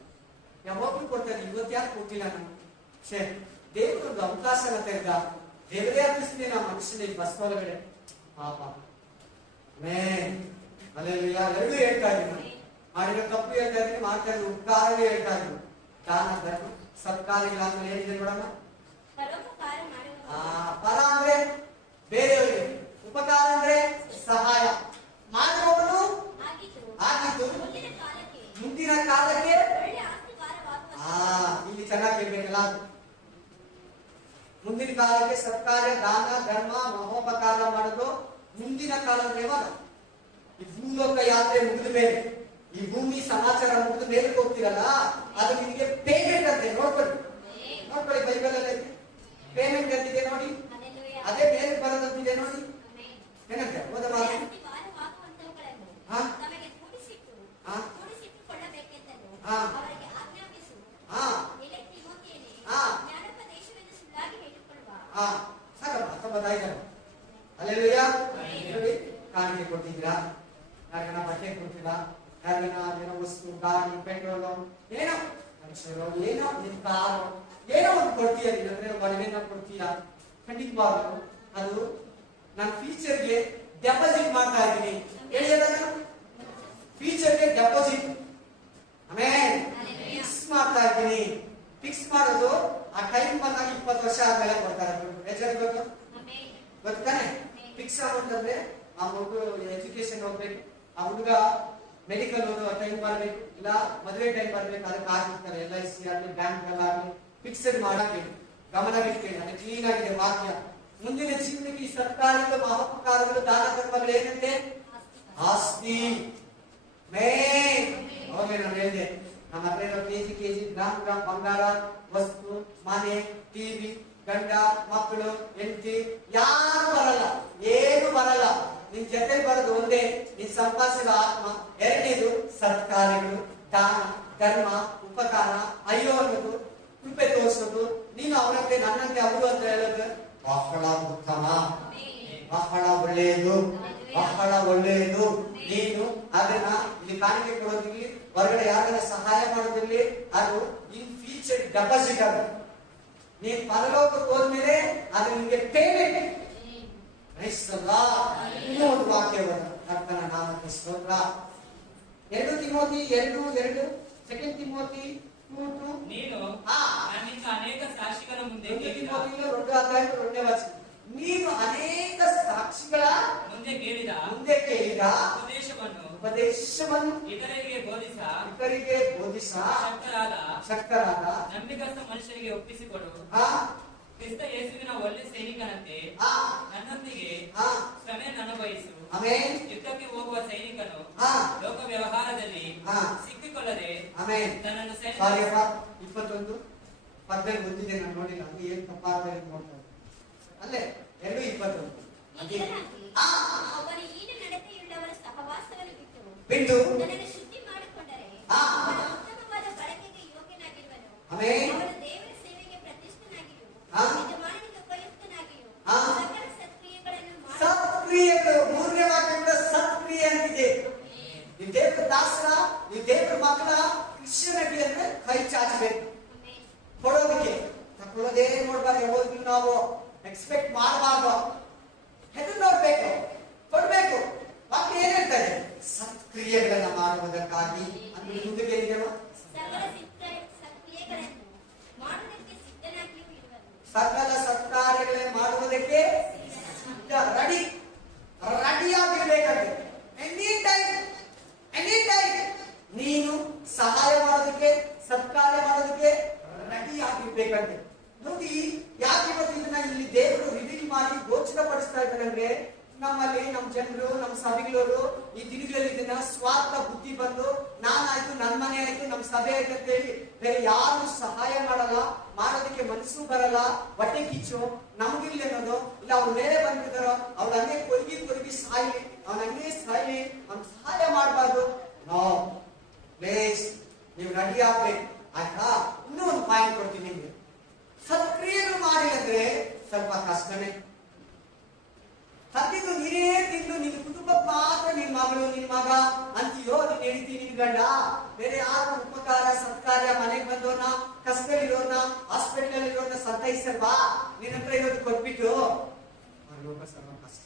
ಯಾವಾಗ್ಲೂ ಕೊಡ್ತಾರೆ, ಇವತ್ತು ಯಾಕೆ ಕೊಟ್ಟಿಲ್ಲ ನಾನು? ಸರಿ, ದೇವರೊಂದು ಅವಕಾಶನ ತೆರೆದ, ದೇವರೇ ಹತ್ತಿಸ್ತೀನಿ ನಮ್ಮ ಮನುಷ್ಯನಿಗೆ ಬಸ್ ಒಳಗಡೆ ಪಾಪ. ಅಲ್ಲೆಲ್ಲ ಎರಡೂ ಹೇಳ್ತಾ ಇದ್ದೀನಿ, ನಾನು ಮಾಡಿರೋ ತಪ್ಪು ಹೇಳ್ತಾ ಇದ್ದೀನಿ, ಮಾಡ್ತಾ ಇದ್ದೀನಿ ಉಪಕಾರವೇ ಹೇಳ್ತಾ ಇದ್ದೀನಿ. ದಾನ ಧರ್ಮ ಸತ್ಕಾರ್ಯಗಳಾದ್ಮೇಲೆ ಏನಿದೆ ನೋಡೋಣ. ಪರೋಪಕಾರ ಮಾಡುವವರು. ಪರ ಅಂದ್ರೆ ಬೇರೆಯವರಿಗೆ, ಉಪಕಾರ ಅಂದ್ರೆ ಸಹಾಯ ಮಾಡುವವನು ಆಗಿದ್ದು ಮುಂದಿನ ಕಾಲಕ್ಕೆ ಒಳ್ಳೆಯ ಆಸ್ತಿವಾರವಾಗುವ. ಇಲ್ಲಿ ಚೆನ್ನಾಗಿ ಕೇಳ್ಬೇಕಲ್ಲ. ಮುಂದಿನ ಕಾಲಕ್ಕೆ ಸತ್ಕಾರ್ಯ, ದಾನ ಧರ್ಮ, ಮಹೋಪಕಾರ ಮಾಡೋದು ಮುಂದಿನ ಕಾಲ ಅಂದ್ರೆ ಯಾವಾಗ? ಈ ಭೂಲೋಕ ಯಾತ್ರೆ ಮುಗಿದ ಮೇಲೆ, ಈ ಭೂಮಿ ಸಮಾಚಾರ ಮುಗಿದ ಮೇಲೆ ಹೋಗ್ತಿರಲ್ಲ, ಅದು ನಿಮಗೆ ಪೇಮೆಂಟ್ ಅಂತೆ. ನೋಡ್ಕೊಳ್ಳಿ ಬೈಬಲ್ ಅಲ್ಲಿ ಪೇಮೆಂಟ್ ಅಂತಿದೆ ನೋಡಿ, ಅದೇ ಮೇಲೆ ಬರೋದಂತಿದೆ ನೋಡಿ. ಏನಂತೆ ಓದ ಮಾತು? ಆಸ್ತಿವಾರವಾಗುವಂತವುಗಳನ್ನು ಹಾ? ತಮಗೆ ಕೂಡಿಸಿಟ್ಟುಕೊಳ್ಳಬೇಕೆಂತಲೂ ಹಾ? ಅವರಿಗೆ ಆಜ್ಞಾಪಿಸು. ಹಾ? ಎಲೆ ತಿಮೋಥೆಯನೇ, ಹಾ? ಜ್ಞಾನೋಪದೇಶವೆಂದು ಸುಳ್ಳಾಗಿ ಹೇಳಿಕೊಳ್ಳುವ. ಸಾಕಪ್ಪ, 19 ಅಲ್ಲೆಲ್ಲಯ್ಯ. ನೋಡಿ, ಕಾಣಿಕೆ ಕೊಟ್ಟಿದ್ದೀರಾ, ಯಾರಿಗಾನ ಬಟ್ಟೆ ಕೊಡ್ತೀರಾ, ಯಾರಿಗಾನ ಏನೋ ವಸ್ತು, ಗಾಡಿ, ಪೆಟ್ರೋಲು, ಏನೋ ಏನೋ ನಿನ್ ಕಾರು, ಏನೋ ಒಂದು ಕೊಡ್ತೀಯ, ನಿನ್ನಂದ್ರೆ ಮನೆಯನ್ನ ಕೊಡ್ತೀಯ. ಖಂಡಿತವಾಗ್ಲು ಅದು ನಾನು ಫ್ಯೂಚರ್ಗೆ ಡೆಪಾಸಿಟ್ ಮಾಡ್ತಾ ಇದ್ದೀನಿ. ಹೇಳಿದ ಫ್ಯೂಚರ್ಗೆ ಡೆಪಾಸಿಟ್, ಆಮೇಲೆ ಫಿಕ್ಸ್ ಮಾಡ್ತಾ ಇದ್ದೀನಿ. ಫಿಕ್ಸ್ ಮಾಡೋದು ಆ ಟೈಮ್ ಬಂದಾಗ 20 ವರ್ಷ ಆದ್ಮೇಲೆ ಕೊಡ್ತಾರೆ. ಗೊತ್ತು ಗೊತ್ತಾನೆ? ಫಿಕ್ಸ್ ಆಗೋದಂದ್ರೆ ಆ ಮಗು ಎಜುಕೇಶನ್ ಹೋಗ್ಬೇಕು, ಆ ಹುಡುಗ ಮೆಡಿಕಲ್ ಓದೋ ಟೈಮ್ ಬರ್ಬೇಕು, ಇಲ್ಲ ಮದುವೆ ಟೈಮ್ ಬರ್ಬೇಕು, ಅದಕ್ಕೆ ಆಗಿರ್ತಾರೆ. LIC ಆಗಲಿ ಬ್ಯಾಂಕ್ ಆಗಲಿ ಫಿಕ್ಸ್ಡ್ ಮಾಡಕ್ಕೆ ಗಮನವಿಟ್ಟೇನೆ. ಅದು ಕ್ಲೀನ್ ಆಗಿದೆ ವಾಕ್ಯ. ಮುಂದಿನ ಜೀವನಕ್ಕೆ ಈ ಸರ್ಕಾರದ ಮಹೋಪಕಾರಗಳು, ದಾನ ಧರ್ಮಗಳು ಏನಂತೆ? ಆಸ್ತಿ. ಹೋಗಿ ನಾನು ಹೇಳಿದೆ, ನಮ್ಮ ಹತ್ರ ಇರೋ ಕೆಜಿ ಗ್ರಾಮ್ ಬಂಗಾರ, ವಸ್ತು, ಮನೆ, ಟಿವಿ, ಗಂಡ, ಮಕ್ಕಳು, ಹೆಂಡತಿ ಯಾರು ಬರಲ್ಲ, ಏನು ಬರಲ್ಲ. ನಿನ್ ಜೊತೆ ಬರೋದು ಒಂದೇ, ನಿನ್ ಸಂಪಾದಿಸಿದ ಆತ್ಮ. ಎರಡನೇದು ಸತ್ಕಾರ್ಯಗಳು, ದಾನ ಧರ್ಮ, ಉಪಕಾರ, ಅಯ್ಯೋ ಅನ್ನೋದು, ಕೃಪೆ ತೋರಿಸೋದು. ನೀನು ಅವರಂತೆ ನನ್ನಂತೆ ಅವರು ಅಂತ ಹೇಳೋದು ಬಹಳ ಉತ್ತಮ, ಬಹಳ ಒಳ್ಳೆಯದು, ಬಹಳ ಒಳ್ಳೆಯದು. ನೀನು ಅದನ್ನ ಇಲ್ಲಿ ಕಾಣಿಕೆ ಕೊಡೋದಿರ್ಲಿ, ಹೊರಗಡೆ ಯಾರನ್ನ ಸಹಾಯ ಮಾಡೋದಿರ್ಲಿ, ಅದು ಇನ್ ಫ್ಯೂಚರ್ ಡೆಪಾಸಿಟ್. ಅದು ನೀನ್ ಪರಲೋಕಕ್ಕೆ ಹೋದ್ಮೇಲೆ ಅದು ನಿಮಗೆ ಪೇಮೆಂಟ್. ಇನ್ನೂ ಒಂದು ವಾಕ್ಯವನ್ನು ಕರ್ತನ ನಾಮಕ್ಕೆ ಸ್ತೋತ್ರ. 2 ತಿಮೋಥಿ 2:2, 2 ತಿಮೋಥಿ 2:2. ನೀನು ನನ್ನಿಂದ ಅನೇಕ ಸಾಕ್ಷಿಗಳ ಮುಂದೆ 2 ತಿಮೋಥಿಯಲ್ಲಿ 2 ಅಧ್ಯಾಯ 2ನೇ ವಚನ. ನೀನು ಅನೇಕ ಸಾಕ್ಷಿಗಳ ಮುಂದೆ ಕೇಳಿದ ಉಪದೇಶವನ್ನು ಇತರರಿಗೆ ಬೋಧಿಸ ಶಕ್ತರಾದ ಶಕ್ತರಾದ ನಂಬಿಗಸ್ತ ಮನುಷ್ಯರಿಗೆ ಒಪ್ಪಿಸಿಕೊಡು. ಕ್ರಿಸ್ತ ಯೇಸುವಿನ ಒಳ್ಳೆ ಸೈನಿಕನಂತೆ ಹಾ ನನ್ನೊಂದಿಗೆ ಹಾ ಶ್ರಮೆಯನ್ನು ಅನುಭವಿಸು. ಆಮೆನ್. ಯುದ್ಧಕ್ಕೆ ಹೋಗುವ ಸೈನಿಕನು ಹಾ ಲೋಕ ವ್ಯವಹಾರದಲ್ಲಿ ಹಾ ಸಿಕ್ಕಿಕೊಳ್ಳದೆ ಆಮೆನ್. ತನ್ನನ್ನು ಸಾರಿ ಅಪ್ಪ 21 ಪದ್ಧತಿ ಬಂದಿದೆ, ನಾನು ನೋಡಿಲ್ಲ. ಅದು ಏನ್ ತಪ್ಪಾಗ್ತದೆ ನೋಡ್ತಾರೆ ಅಲ್ಲೇ 2:21 ಇದರಾಗಿ ಹಾ ಒಬ್ಬನು ಈನ ನಡತೆಯುಳ್ಳವರ ಸಹವಾಸವನ್ನು ಬಿಟ್ಟು ಬಿಟ್ಟು ತನ್ನನ್ನು ಶುದ್ಧಿ ಮಾಡಿಕೊಂಡರೆ ಹಾ. ಅವನು ಉತ್ತಮವಾದ ಬಳಕೆಗೆ ಯೋಗ್ಯನಾಗಿರುವನು. ಆಮೆನ್. ಅವನು ದೇವರ ಸೇವೆಗೆ ಪ್ರತಿಷ್ಠನಾಗಿಯೂ ಹಾ. ಯಜಮಾನನಿಗೆ ಉಪಯುಕ್ತನಾಗಿಯೂ ಹಾ. ಸಕಲ ಸತ್ಕ್ರಿಯೆಗಳನ್ನು ಮಾಡಿ ಸತ್ಕ್ರಿಯೆಗಳು. ಮೂರನೇ ವಾಕ್ಯದ ಸತ್ಕ್ರಿಯೆ ಅಂತಿದೆ. ನೀವು ದೇವರ ದಾಸರ, ನೀವು ದೇವರ ಮಕ್ಕಳ ಕ್ರಿಶ್ಚಿಯನಿಟಿ ಅಂದ್ರೆ ಕೈ ಚಾಚಬೇಕು, ಆಮೆನ್. ಕೊಡೋದಕ್ಕೆ. ತಗೊಳ್ಳೋದೇ ನೋಡ್ಬಾರ್ದು, ಯಾವಾಗ್ಲೂ ನಾವು ಎಕ್ಸ್ಪೆಕ್ಟ್ ಮಾಡಬಾರ್ದು. ಹೆದರ್ ನೋಡ್ಬೇಕು, ಕೊಡ್ಬೇಕು. ವಾಕ್ಯ ಏನ್ ಹೇಳ್ತಾರೆ? ಸತ್ಕ್ರಿಯೆಗಳನ್ನ ಮಾಡುವುದಕ್ಕಾಗಿ ಅಂದ್ರೆ ಮುಂದಕ್ಕೆ ಏನಿದೆಯಲ್ಲ, ಸಕಲ ಸತ್ಕ್ರಿಯೆಗಳನ್ನು ಮಾಡುವುದಕ್ಕೆ ಸಿದ್ಧನಾಗಿಯೂ ಇರುವನು. ಸಕಲ ಸತ್ಕಾರ್ಯಗಳನ್ನ ಮಾಡುವುದಕ್ಕೆ ಸಿದ್ಧ, ರೆಡಿಯಾಗಿರ್ಬೇಕಂತೆ. ಎನಿ ಟೈಮ್ ನೀನು ಸಹಾಯ ಮಾಡೋದಕ್ಕೆ, ಸತ್ಕಾರ್ಯ ಮಾಡೋದಕ್ಕೆ ರೆಡಿಯಾಗಿರ್ಬೇಕಂತೆ. ನೋಡಿ, ಯಾಕೆ ಇವತ್ತು ಇದನ್ನ ಇಲ್ಲಿ ದೇವರು ರಿವೀಲ್ ಮಾಡಿ ಗೋಚರಪಡಿಸ್ತಾ ಇದ್ದಾರೆ ಅಂದ್ರೆ, ನಮ್ಮಲ್ಲಿ ನಮ್ಮ ಜನರು, ನಮ್ಮ ಸಭೆಗಳವರು ಈ ದಿನಗಳಲ್ಲಿ ಇದನ್ನ ಸ್ವಾರ್ಥ ಬುದ್ಧಿ ಬಂದು ನಾನಾಯ್ತು, ನನ್ನ ಮನೆ ಆಯ್ತು, ನಮ್ಮ ಸಭೆ ಆಯ್ತು ಅಂತ ಹೇಳಿ ಬೇರೆ ಯಾರು ಸಹಾಯ ಮಾಡಲ್ಲ, ಮಾಡೋದಕ್ಕೆ ಮನಸ್ಸು ಬರಲ್ಲ, ಹೊಟ್ಟೆ ಕಿಚ್ಚು ನಮಗಿಲ್ಲ ಅನ್ನೋದು. ಇಲ್ಲ ಅವ್ರ ಮೇಲೆ ಬಂದಿದ್ದಾರೋ ಅವ್ರ ಹಂಗೆ ಕೊರಗಿ ಸಾಯ್ಲಿ, ಅವ್ನ ಹಂಗೆ ಸಾಯ್ಲಿ, ಅವ್ನ ಸಹಾಯ ಮಾಡಬಾರ್ದು. ನೋ ಪ್ಲೇಸ್, ನೀವು ರೆಡಿ ಆಗ್ಬೇಕು ಆಯ್ತಾ. ಇನ್ನೂ ಒಂದು ಪಾಯಿಂಟ್ ಕೊಡ್ತೀನಿ ನಿಮ್ಗೆ. ಸತ್ಕ್ರಿಯೆಗಳು ಮಾಡಿದ್ರೆ ಸ್ವಲ್ಪ ಕಷ್ಟನೇ. ಸತ್ತಿದ್ದು ನೀನೇ ತಿಂದು ನಿನ್ನ ಕುಟುಂಬಕ್ಕೆ ಮಾತ್ರ ನಿನ್ ಮಗಳು, ನಿನ್ ಮಗ ಅಂತೀಯೋ, ನೀನ್ ಹೆಂಡತಿ, ನಿನ್ ಗಂಡ, ಬೇರೆ ಯಾರು ಉಪಕಾರ ಸತ್ಕಾರ್ಯ ಮನೆಗೆ ಬಂದೋರ್ನ, ಕಷ್ಟದಲ್ಲಿರೋರ್ನ, ಹಾಸ್ಪಿಟಲ್ ಇರೋರ್ನ ಸಂತೈಸಲ್ವಾ? ನಿನ್ನ ಹತ್ರ ಇರೋದು ಕೊಟ್ಬಿಟ್ಟು ಲೋಕ ಸರ್ವ ಕಷ್ಟ.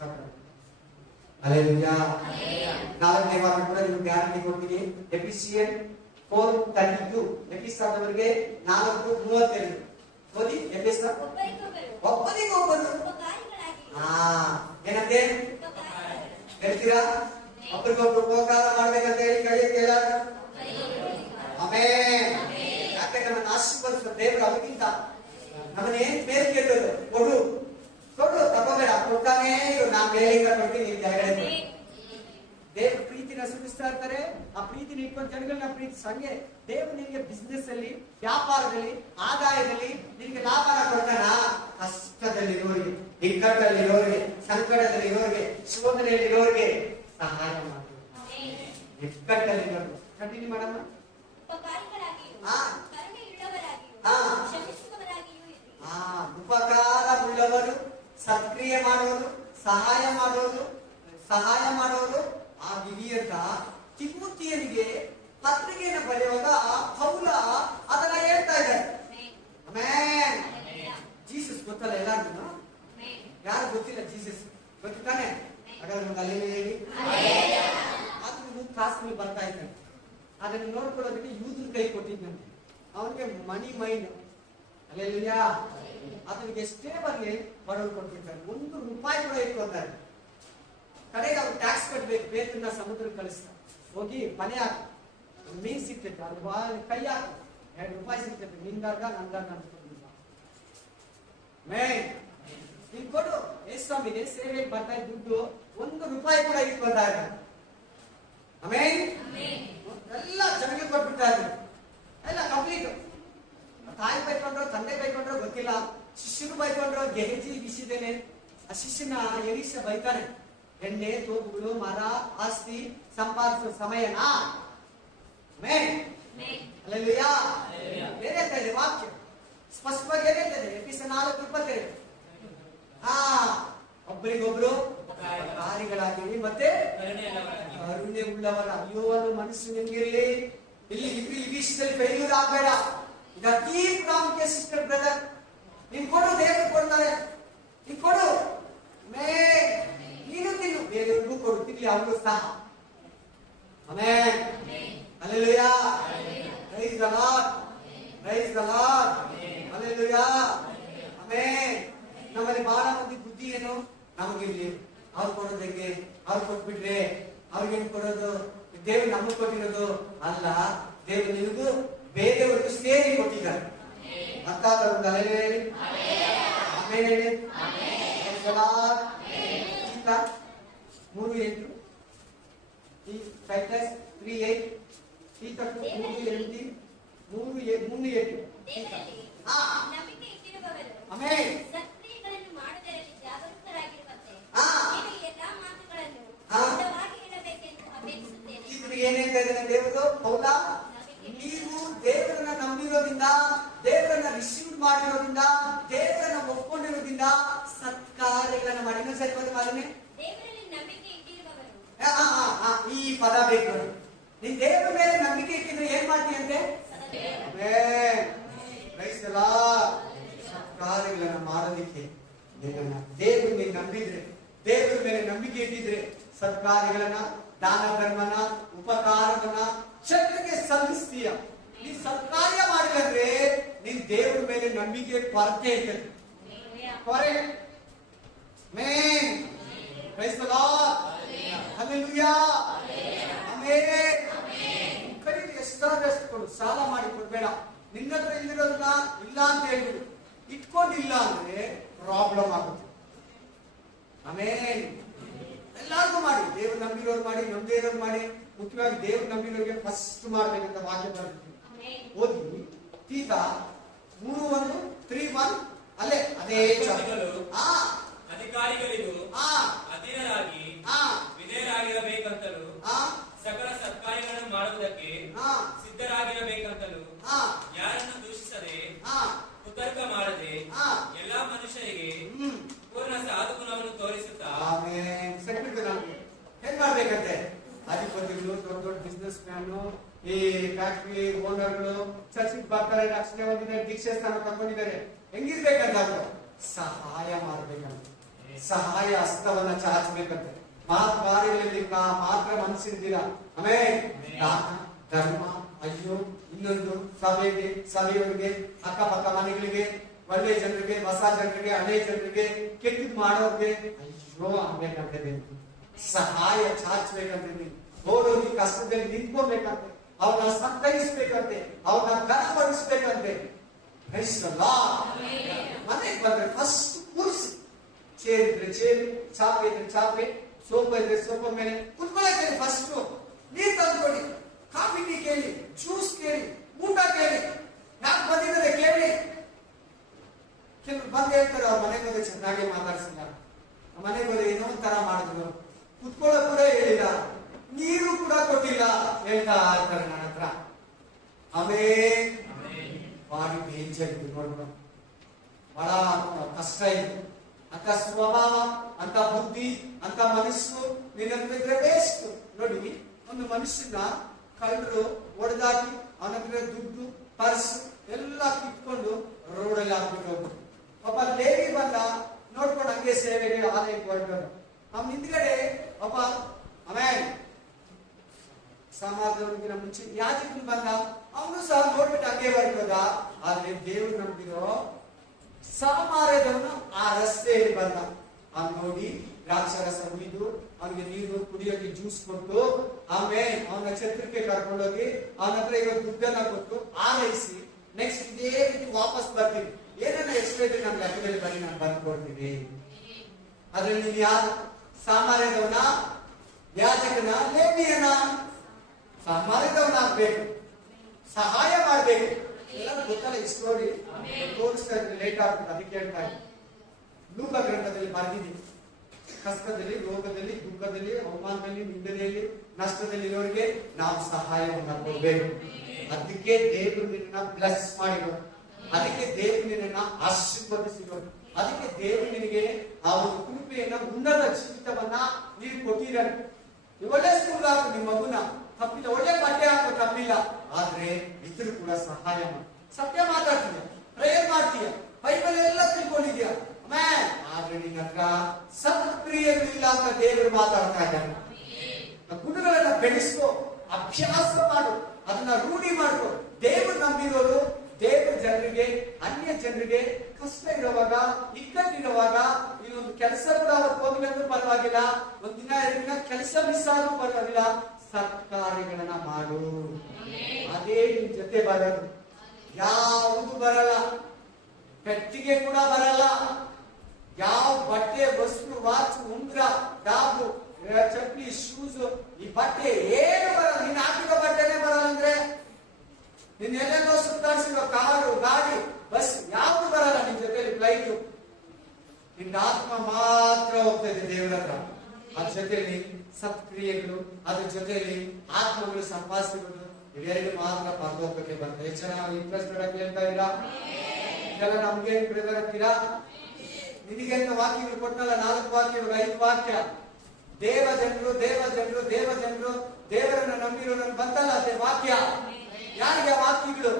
ನಾಲ್ಕನೇ ವಾರ ಕೂಡ ನಿಮ್ಗೆ ಗ್ಯಾರಂಟಿ ಕೊಡ್ತೀನಿ. ಎಫಿಸಿಯನ್ 4:32 ಎಫಿಸಾದವರಿಗೆ 4:32 ಓದಿ. ಎಫಿಸ ಒಬ್ಬರಿಗೊಬ್ಬರು ಏನಂತೆ ಹೇಳ್ತೀರಾ? ಒಬ್ಬರಿಗೊಬ್ರು ಉಪಕಾರ ಮಾಡ್ಬೇಕಂತ ಹೇಳಿ ಕೈ ಕೇಳಾರ. ಆಮೆನ್. ಯಾಕೆ ನಮ್ಮನ್ನ ಆಶೀರ್ವದಿಸುವ ದೇವರು ಅದಕ್ಕಿಂತ ನಮ್ಮನ್ನೇನ್ ಬೇರೆ ಕೇಳೋದು? ಕೊಡು ತಗೋಬೇಡ, ಕೊಡ್ತಾನೆ ಇರು. ನಾನ್ ಬೇರೆಯಿಂದ ಕೊಡ್ತೀನಿ, ನೀವು ಕೆಳಗಡೆ. ದೇವ್ರ ಪ್ರೀತಿನ ಸುರಿಸ್ತಾ ಇರ್ತಾರೆ. ಆ ಪ್ರೀತಿನ ಇಟ್ಕೊಂಡು ಜನಗಳನ್ನ ಪ್ರೀತಿಸ. ಹಂಗೆ ದೇವ್ರು ನಿನಗೆ ಬಿಸ್ನೆಸ್ ಅಲ್ಲಿ, ವ್ಯಾಪಾರದಲ್ಲಿ, ಆದಾಯದಲ್ಲಿ ನಿನಗೆ ಲಾಭನ ಕೊಡ್ತಾನ. ಕಷ್ಟದಲ್ಲಿರೋರಿಗೆ, ಇಕ್ಕಟ್ಟಲ್ಲಿರೋರಿಗೆ, ಸಂಕಟದಲ್ಲಿರೋರಿಗೆ, ಶೋಧನೆಯಲ್ಲಿರೋರಿಗೆ ಸಹಾಯ ಮಾಡಿ. ಇಕ್ಕಟ್ಟಲ್ಲಿರೋರು ಕಂಟಿನ್ಯೂ ಮಾಡಮ್ಮ. ಉಪಕಾರ ಉಳ್ಳವರು, ಸತ್ಕ್ರಿಯೆ ಮಾಡುವರು, ಸಹಾಯ ಮಾಡೋರು ಆಗಿರಿ ಅಂತ ತಿಮೋಥಿಯನಿಗೆ ಪತ್ರಿಕೆಯನ್ನು ಬರೆಯುವಾಗ ಪೌಲ ಅದನ್ನ ಹೇಳ್ತಾ ಇದ್ದಾರೆ. ಆಮೆನ್. ಜೀಸಸ್ ಗೊತ್ತಲ್ಲ ಎಲ್ಲಾರ್ಗು? ಯಾರು ಗೊತ್ತಿಲ್ಲ ಜೀಸಸ್? ಗೊತ್ತಾನೆ? ಹಾಗಾದ್ರೆ ಒಂದು ಅಲ್ಲಿ ಹೇಳಿ. ಅದು ಕ್ಲಾಸ್ನಲ್ಲಿ ಬರ್ತಾ ಇದ್ದಾನೆ. ಅದನ್ನು ನೋಡ್ಕೊಳ್ಳೋದಕ್ಕೆ ಯೂದ್ರ ಕೈ ಕೊಟ್ಟಿದ್ದಂತೆ. ಅವನಿಗೆ ಮನಿ ಮೈಂಡ್. ಅಲ್ಲೆಲ್ಲ ಅದನಿಗೆ ಎಷ್ಟೇ ಬರ್ಲಿ ಬಡವರು ಕೊಟ್ಬಿಡ್ತಾರೆ. ₹1 ಕೂಡ ಇಟ್ಕೊತಾರೆ. ಕಡೆಗೆ ಅವ್ರು ಟ್ಯಾಕ್ಸ್ ಕಟ್ಬೇಕು, ಬೇತನ್ನ ಸಮುದ್ರಕ್ಕೆ ಕಳಿಸ್ತಾರೆ. ಹೋಗಿ ಮನೆ ಹಾಕಿ ಮೀನ್ ಸಿಗ್ತೈತೆ, ಅದು ಕೈ ಹಾಕಿ ₹2 ಸಿಗ್ತೈತೆ. ನಿಂದಾಗ ನಂದಾಗ ಅನ್ಕೊಂಡಿಲ್ಲ. ನೀನ್ ಕೊಡು, ಸ್ವಾಮಿಗೆ ಸೇವೆಗೆ ಬರ್ತಾ ಇದ್ದ ದುಡ್ಡು ₹1 ಕೂಡ ಇಟ್ಕೊತಾ ಇದ್ದಾರೆ. ಆಮೇಲೆ ಎಲ್ಲ ಜನಗಳಿಗೆ ಕೊಟ್ಬಿಡ್ತಾ ಇದ್ರು. ಎಲ್ಲ ಕಂಪ್ಲೀಟ್. ತಾಯಿ ಬೈಕೊಂಡ್ರು, ತಂದೆ ಬೈಕೊಂಡ್ರು ಗೊತ್ತಿಲ್ಲ. ಶಿಷ್ಯರು ಬೈಕೊಂಡ್ರು, ಗೆಹಜಿ ಬಿಸಿದೇನೆ. ಆ ಶಿಷ್ಯನ ಎಲಿಶ ಬೈತಾನೆ, ಎಣ್ಣೆ, ತೋಪುಗಳು, ಮರ, ಆಸ್ತಿ ಸಂಪಾದಿಸುವ ಸಮಯನಾ? ಅಲ್ಲೆಲ್ಲೂಯಾ. ಬೇರೆ ಹೇಳ್ತಾ ಇದೆ ವಾಕ್ಯ ಸ್ಪಷ್ಟವಾಗಿ ಏನ್ ಹೇಳ್ತಾ ಇದೆ? ಎಫೆಸ 4:22. ಒಬ್ಬರಿಗೊಬ್ರು ಕಾರ್ಯಗಳಾಗಿರಿ ಮತ್ತೆ ಕರುಣೆ ಉಳ್ಳವರ. ಅಯ್ಯೋ ಅನ್ನೋ ಮನಸ್ಸು ನಿಮ್ಗಿರ್ಲಿ. ಇಲ್ಲಿ ಈ ವಿಷಯದಲ್ಲಿ ಫೇಲ್ಯೂರ್ ಆಗ್ಬೇಡ. ಇದು ಅತೀ ಪ್ರಾಮುಖ್ಯ ಸಿಸ್ಟರ್ ಬ್ರದರ್. ನೀನ್ ಕೊಡು, ದೇವರು ಕೊಡ್ತಾರೆ. ನೀನ್ ಕೊಡು, ನೀನು ತಿನ್ನು, ಬೇರೆಯವ್ರಿಗೂ ಕೊಡು, ತಿನ್ಲಿ ಅವ್ರಿಗೂ ಸಹ. Amen. Hallelujah. Praise the lord. Praise the lord. Hallelujah. Amen. ನಮ್ಮಲ್ಲಿ ಬಹಳ ಮಂದಿ ಬುದ್ಧಿ ಏನು? ನಮಗಿರ್ಲಿ, ಅವ್ರು ಕೊಡೋದು ಹೆಂಗೆ? ಅವ್ರು ಕೊಟ್ಬಿಟ್ರೆ ಅವ್ರಿಗೇನ್ ಕೊಡೋದು? ದೇವ್ರು ನಮಗ್ ಕೊಟ್ಟಿರೋದು ಅಲ್ಲ, ದೇವ್ರು ನಿನಗೂ ಬೇರೆಯವ್ರಿಗೂ ಸೇರಿ ಕೊಟ್ಟಿದ್ದಾರೆ. ಮತ್ತಾದ್ರೂ ಆಮೇಲೆ ಹೇಳಿ. ಗೀತ 3:8 ಈ 5+3:8 ಗೀತಕ್ಕೂ 3:8 3:8 ದೇವರಲ್ಲಿ ಹಾ ನಂಬಿಕೆ ಇಟ್ಟಿರುವವರು ಆಮೇಲೆ ಸತ್ಕ್ರಿಯೆಗಳನ್ನು ಮಾಡುವುದರಲ್ಲಿ ಜಾಗರೂಕರಾಗಿರುವಂತೆ ಹಾ. ನೀವು ಎಲ್ಲಾ ಮಾತುಗಳನ್ನು ಹಾ. ದೃಢವಾಗಿ ಹೇಳಬೇಕೆಂದು ಅಪೇಕ್ಷಿಸುತ್ತೇನೆ. ಇವ್ರಿಗೆ ಏನ್ ಹೇಳ್ತಾ ಇದ್ದಾನೆ ದೇವರು? ಹೌದಾ, ನೀವು ದೇವರನ್ನ ನಂಬಿರೋದ್ರಿಂದ, ದೇವರನ್ನ ರಿಸೀವ್ ಮಾಡಿರೋದ್ರಿಂದ, ದೇವರನ್ನ ಒಪ್ಕೊಂಡಿರೋದ್ರಿಂದ ಸತ್ಕಾರ್ಯಗಳನ್ನ ಮಾಡಿ. ಇನ್ನೊಂದ್ಸರಿ ಬಂದು ಮಾದನೆ ದೇವರಲ್ಲಿ ನಂಬಿಕೆ ಇಟ್ಟಿರುವವರು ಈ ಪದ ಬೇಕು. ನೀನ್ ದೇವರ ಮೇಲೆ ನಂಬಿಕೆ ಇಟ್ಟಿದ್ರೆ ಏನ್ ಮಾಡ್ತೀಯಂತೆ? ಸತ್ಕಾರ್ಯಗಳನ್ನ ಮಾಡೋದಿಕ್ಕೆ ದೇವ್ರ ಮೇಲೆ ನಂಬಿದ್ರೆ, ದೇವರ ಮೇಲೆ ನಂಬಿಕೆ ಇಟ್ಟಿದ್ರೆ ಸತ್ಕಾರ್ಯಗಳನ್ನ, ದಾನ ಧರ್ಮನ, ಉಪಕಾರವನ್ನ ಜನರಿಗೆ ಸಲ್ಲಿಸ್ತೀಯ. ನೀನ್ ಸತ್ಕಾರ್ಯ ಮಾಡಿದ್ರೆ ನೀನ್ ದೇವರ ಮೇಲೆ ನಂಬಿಕೆ ಕೊರತೆ ಇರ್ತದೆ. ಕೊರೆ ಮೇನ್ praise the Lord, hallelujah, amen. ಕೈಲಿ ಎಷ್ಟಾದಷ್ಟು ಕೊಡು, ಸಾಲ ಮಾಡಿ ಕೊಡ್ಬೇಡ. ನಿನ್ನ ಹತ್ರ ಇಲ್ಲಿರೋದನ್ನ ಇಲ್ಲ ಅಂತ ಹೇಳ್ಬಿಡು. ಇಟ್ಕೊಂಡಿಲ್ಲ ಅಂದ್ರೆ ಪ್ರಾಬ್ಲಮ್ ಆಗುತ್ತೆ. ಆಮೇನ್. ಎಲ್ಲಾರ್ಗು ಮಾಡಿ, ದೇವ್ರು ನಂಬಿರೋರು ಮಾಡಿ, ನಂಬದೇ ಇರೋರು ಮಾಡಿ. ಮುಖ್ಯವಾಗಿ ದೇವ್ರು ನಂಬಿರೋರಿಗೆ ಫಸ್ಟ್ ಮಾಡ್ಬೇಕಂತ ವಾಕ್ಯ ಬರ್ತೀವಿ. ಓದಿ ತೀತ 3:1 3:1 ಅಲ್ಲೇ ಅದೇ ಅಧಿಕಾರಿಗಳಿಗೂ ಅಧೀನರಾಗಿ ವಿಧೇಯರಾಗಿರಬೇಕಂತಲೂ ಸಕಲ ಸತ್ಕಾರ್ಯಗಳನ್ನು ಮಾಡುವುದಕ್ಕೆ ಸಿದ್ಧರಾಗಿರಬೇಕಂತಲೂ ಯಾರನ್ನು ದೂಷಿಸದೆ ಕುತರ್ಕ ಮಾಡದೆ ಎಲ್ಲಾ ಮನುಷ್ಯರಿಗೆ ಪೂರ್ಣ ಸಾಧು ಗುಣವನ್ನು ತೋರಿಸುತ್ತಾ ಏನ್ ಮಾಡ್ಬೇಕಂತೆ? ಅಧಿಪತಿಗಳು, ದೊಡ್ಡ ದೊಡ್ಡ ಬಿಸ್ನೆಸ್ ಮ್ಯಾನು, ಈ ಫ್ಯಾಕ್ಟ್ರಿ ಓನರ್ಗಳು ಚರ್ಚಿಗೆ ಬರ್ತಾರೆ, ರಕ್ಷಣೆ ಹೊಂದಿದ್ದಾರೆ, ದೀಕ್ಷೆ ಸ್ಥಾನ ತಗೊಂಡಿದ್ದಾರೆ. ಹೆಂಗಿರ್ಬೇಕಂತ ಅವರು ಸಹಾಯ ಮಾಡ್ಬೇಕಂತ, ಸಹಾಯ ಹಸ್ತವನ್ನ ಚಾಚಬೇಕಂತೆ. ಕಾರ್ಯಗಳಲ್ಲಿ ಮಾತ್ರ ಮನಸ್ಸಿರ್ತೀರ. ಆಮೇಲೆ ದಾನ ಧರ್ಮ, ಅಯ್ಯೋ ಇನ್ನೊಂದು ಸಭೆಗೆ, ಸಭೆಯವರಿಗೆ, ಅಕ್ಕಪಕ್ಕ ಮನೆಗಳಿಗೆ, ಒಳ್ಳೆ ಜನರಿಗೆ, ಹೊಸ ಜನರಿಗೆ, ಹಳೆ ಜನರಿಗೆ, ಕೆಟ್ಟದ್ ಮಾಡೋರಿಗೆ ಅಯ್ಯೋ ಆಗ್ಬೇಕಂತ ಸಹಾಯ ಚಾಚಬೇಕಂತ. ಹೋಗಿ ಕಷ್ಟದಲ್ಲಿ ನಿಂತ್ಕೋಬೇಕಂತೆ, ಅವ್ರನ್ನ ಸಂತೈಸ್ಬೇಕಂತೆ, ಅವ್ರನ್ನ ಕನಪಡಿಸ್ಬೇಕಂತೆ. ಮನೆಗೆ ಬಂದ್ರೆ ಫಸ್ಟ್ ಕೂರಿಸಿ, ಚೇರ್ ಇದ್ರೆ ಚೇರು, ಚಾಪೆ ಇದ್ರೆ ಚಾಪೆ, ಸೋಫಾ ಇದ್ರೆ ಸೋಫಾ ಮೇಲೆ ಕುತ್ಕೊಳ್ಳಿ. ಫಸ್ಟ್ ನೀರ್ ತಂದ್ಕೊಡಿ, ಕಾಫಿ ಟೀ ಕೇಳಿ, ಜ್ಯೂಸ್ ಕೇಳಿ, ಊಟ ಕೇಳಿ, ಯಾಕೆ ಬಂದಿದ್ದಾರೆ ಕೇಳಿ. ಕೆಲವರು ಬಂದು ಹೇಳ್ತಾರೆ ಅವ್ರ ಮನೆಗೆ ಹೋದ್ರೆ ಚೆನ್ನಾಗಿ ಮಾತಾಡ್ಸಿಲ್ಲ, ಮನೆಗೆ ಹೋದ್ರೆ ಏನೋ ಒಂಥರ ಮಾಡಿದ್ರು, ಕುತ್ಕೊಳ್ಳೋ ಕೂಡ ಹೇಳಿಲ್ಲ, ನೀರು ಕೂಡ ಕೊಟ್ಟಿಲ್ಲ ಹೇಳ್ತಾ ಇರ್ತಾರೆ ನನ್ನ ಹತ್ರ. ಆಮೇಲೆ ಬಾಡಿ ಡೇಂಜರ್ ಇದು ನೋಡ್ಬೋದು, ಬಹಳ ಕಷ್ಟ ಇದೆ. ಅಂತ ಸ್ವಭಾವ, ಅಂತ ಬುದ್ಧಿ, ಅಂತ ಮನಸ್ಸು ನಿನ್ನ ವೇಸ್ಟ್. ನೋಡಿ, ಒಂದು ಮನುಷ್ಯನ ಕಳ್ಳರು ಒಡೆದಾಕಿ ಅವನ ಹತ್ರ ದುಡ್ಡು, ಪರ್ಸ್ ಎಲ್ಲ ಕಿತ್ಕೊಂಡು ರೋಡಲ್ಲಿ ಹಾಕ್ಬಿಟ್ಟು ಹೋಗ್ಬಿಟ್ಟು ಒಬ್ಬ ಲೇಡಿ ಬಂದ, ನೋಡ್ಕೊಂಡು ಹಂಗೆ ಸೇವೆಗೆ ಆಲಯಕ್ಕೆ ಹೊರಟರು. ಅವ್ನ ಹಿಂದ್ಗಡೆ ಒಬ್ಬ ಆಮೇಲೆ ಸಮಾಜದವರಿಗಿನ ಮುಂಚೆ ಯಾಜಕನು ಬಂದ, ಅವನು ಸಹ ನೋಡ್ಬಿಟ್ಟು ಹಂಗೆ ಹೊರಟೋದ. ಆದ್ರೆ ದೇವ್ರು ನಂಬಿರೋ ಸಮಾರ್ಯದವನು ಆ ರಸ್ತೆಯಲ್ಲಿ ಬಂದ. ಅವ್ನು ನೋಡಿ ದ್ರಾಕ್ಷಾರಸ ಹುಯ್ದು ಅವನಿಗೆ ನೀರು ಕುಡಿಯೋಕೆ ಜ್ಯೂಸ್ ಕೊಟ್ಟು, ಆಮೇಲೆ ಅವನ ಛತ್ರಕ್ಕೆ ಕರ್ಕೊಂಡೋಗಿ ಅವನ ಹತ್ರ ಇರೋ ದುಡ್ಡನ್ನ ಕೊಟ್ಟು ಆರೈಸಿ, ನೆಕ್ಸ್ಟ್ ಇದೇ ರೀತಿ ವಾಪಸ್ ಬರ್ತೀನಿ, ಏನನ್ನ ಎಕ್ಸ್ಟ್ರಾ ಇದ್ರೆ ನನ್ನ ಲೆಕ್ಕದಲ್ಲಿ ಬನ್ನಿ, ನಾನು ಬಂದು ಕೊಡ್ತೀನಿ. ಅದ್ರಲ್ಲಿ ನೀನ್ ಯಾರು? ಸಾಮಾನ್ಯದವನ, ಯಾಜಕನ, ಲೇವಿಯನ? ಸಾಮಾನ್ಯದವನಾಗ್ಬೇಕು, ಸಹಾಯ ಮಾಡ್ಬೇಕು. ಎಲ್ಲರೂ ಗೊತ್ತಲ್ಲ ಈ ಸ್ಟೋರಿ, ತೋರಿಸ್ತಾ ಇದ್ರೆ ಲೇಟ್ ಆಗ್ತದೆ, ಅದಕ್ಕೆ ಹೇಳ್ತಾ ಇದ್ದೀನಿ. ಲೂಕ ಗ್ರಂಥದಲ್ಲಿ ಬರೆದಿದ್ದೀನಿ, ಕಷ್ಟದಲ್ಲಿ, ರೋಗದಲ್ಲಿ, ದುಃಖದಲ್ಲಿ, ಅವಮಾನದಲ್ಲಿ, ನಿಂದನೆಯಲ್ಲಿ, ನಷ್ಟದಲ್ಲಿ ಇರೋರಿಗೆ ನಾವು ಸಹಾಯವನ್ನು ಕೊಡ್ಬೇಕು. ಅದಕ್ಕೆ ದೇವರು ನಿನ್ನ ಬ್ಲೆಸ್ ಮಾಡಿರೋದು, ಅದಕ್ಕೆ ದೇವರು ನಿನ್ನ ಆಶೀರ್ವದಿಸಿರೋದು, ಅದಕ್ಕೆ ದೇವರು ನಿನಗೆ ಆ ಒಂದು ಕೃಪೆಯನ್ನ, ಉನ್ನತ ಜೀವಿತವನ್ನ ನೀವು ಕೊಟ್ಟಿದ್ದಾರೆ. ಒಳ್ಳೆ ಸ್ಕೂಲ್ ಹಾಕು ನಿಮ್ಮ ಮಗುನ, ತಪ್ಪಿಲ್ಲ, ಒಳ್ಳೆ ಬಟ್ಟೆ ಹಾಕೋ ತಪ್ಪಿಲ್ಲ, ಆದ್ರೆ ಇದ್ರು ಕೂಡ ಸಹಾಯ ಮಾಡಿ. ಸತ್ಯ ಮಾತಾಡ್ತೀಯ, ಪ್ರೇಯರ್ ಮಾಡ್ತೀಯ, ಬೈಬಲ್ ಎಲ್ಲ ತಿಳ್ಕೊಂಡಿದ್ಯಾ, ಆದ್ರೆ ನಿನ್ನ ಹತ್ರ ಸತ್ಕ್ರಿಯೆಗಳಿಲ್ಲ ಅಂತ ದೇವರು ಮಾತಾಡ್ತಾ ಇದ್ದಾನೆ. ಗುಣಗಳನ್ನ ಬೆಳೆಸ್ಕೋ, ಅಭ್ಯಾಸ ಮಾಡು, ಅದನ್ನ ರೂಢಿ ಮಾಡ್ಕೋ. ದೇವರು ನಂಬಿರೋರು ದೇವರ ಜನರಿಗೆ, ಅನ್ಯ ಜನರಿಗೆ ಕಷ್ಟ ಇರುವಾಗ, ಇಕ್ಕಟ್ಟಿರುವಾಗ, ಇನ್ನೊಂದು ಕೆಲಸ ಕೂಡ ಅವತ್ತು ಹೋಗಿಲ್ಲ ಪರವಾಗಿಲ್ಲ, ಒಂದಿನ 2 ದಿನ ಕೆಲಸ ಮಿಸ್ ಆದ್ರೂ ಪರವಾಗಿಲ್ಲ, ಸತ್ಕಾರ್ಯಗಳನ್ನ ಮಾಡು. ಅದೇ ನಿನ್ ಜೊತೆ ಬರೋದು, ಯಾವುದು ಬರಲ್ಲ, ಪೆಟ್ಟಿಗೆ ಕೂಡ ಬರಲ್ಲ, ಯಾವ ಬಟ್ಟೆ, ವಸ್ತು, ವಾಚ್, ಉಂಗ್ರ, ಡಾಬು, ಚಪ್ಪಲಿ, ಶೂಸ್, ಈ ಬಟ್ಟೆ ಏನು ಬರಲ್ಲ. ನೀನ್ ಹಾಕಿದ ಬಟ್ಟೆನೇ ಬರಲ್ಲ ಅಂದ್ರೆ ನೀನ್ ಎಲ್ಲೆಲ್ಲೋ ಸುತ್ತಾಡಿಸಿರೋ ಕಾರು, ಗಾಡಿ, ಬಸ್ ಯಾವ್ದು ಬರಲ್ಲ ನಿನ್ ಜೊತೆಲಿ. ಫ್ಲೈಟು, ನಿನ್ನ ಆತ್ಮ ಮಾತ್ರ ಹೋಗ್ತದೆ ದೇವರ ಹತ್ರ. ಅದ್ರ ಜೊತೆಲಿ ಸತ್ಕ್ರಿಯೆಗಳು, ಅದ್ರ ಜೊತೆಲಿ ಆತ್ಮಗಳು ಸಂಪಾದಿಸಿರೋದು, ಇವೆರಡು ಮಾತ್ರ ಪರಲೋಕಕ್ಕೆ ಬರ್ತದೆ. ಎಷ್ಟು ಜನ ಇಂಟ್ರೆಸ್ಟೆಡ್ ಆಗಿ ಹೇಳ್ತಾ ಇದ್ದೀರಾ? ಇದೆಲ್ಲ ನಮ್ಗೆ ಬ್ರದರ್ ಅಂತೀರಾ? ನಿನಗೆ ಅಂತ ವಾಕ್ಯಗಳು ಕೊಟ್ಟಲ್ಲ, 4 ವಾಕ್ಯಗಳು, 5 ವಾಕ್ಯ. ದೇವ ಜನರು, ದೇವ ಜನರು, ದೇವ ಜನರು, ದೇವರನ್ನ ನಂಬಿರೋರನ್ನು ಬಂತಲ್ಲ ಅದೇ ವಾಕ್ಯ. ಯಾರಿಗೆ ವಾಕ್ಯಗಳು?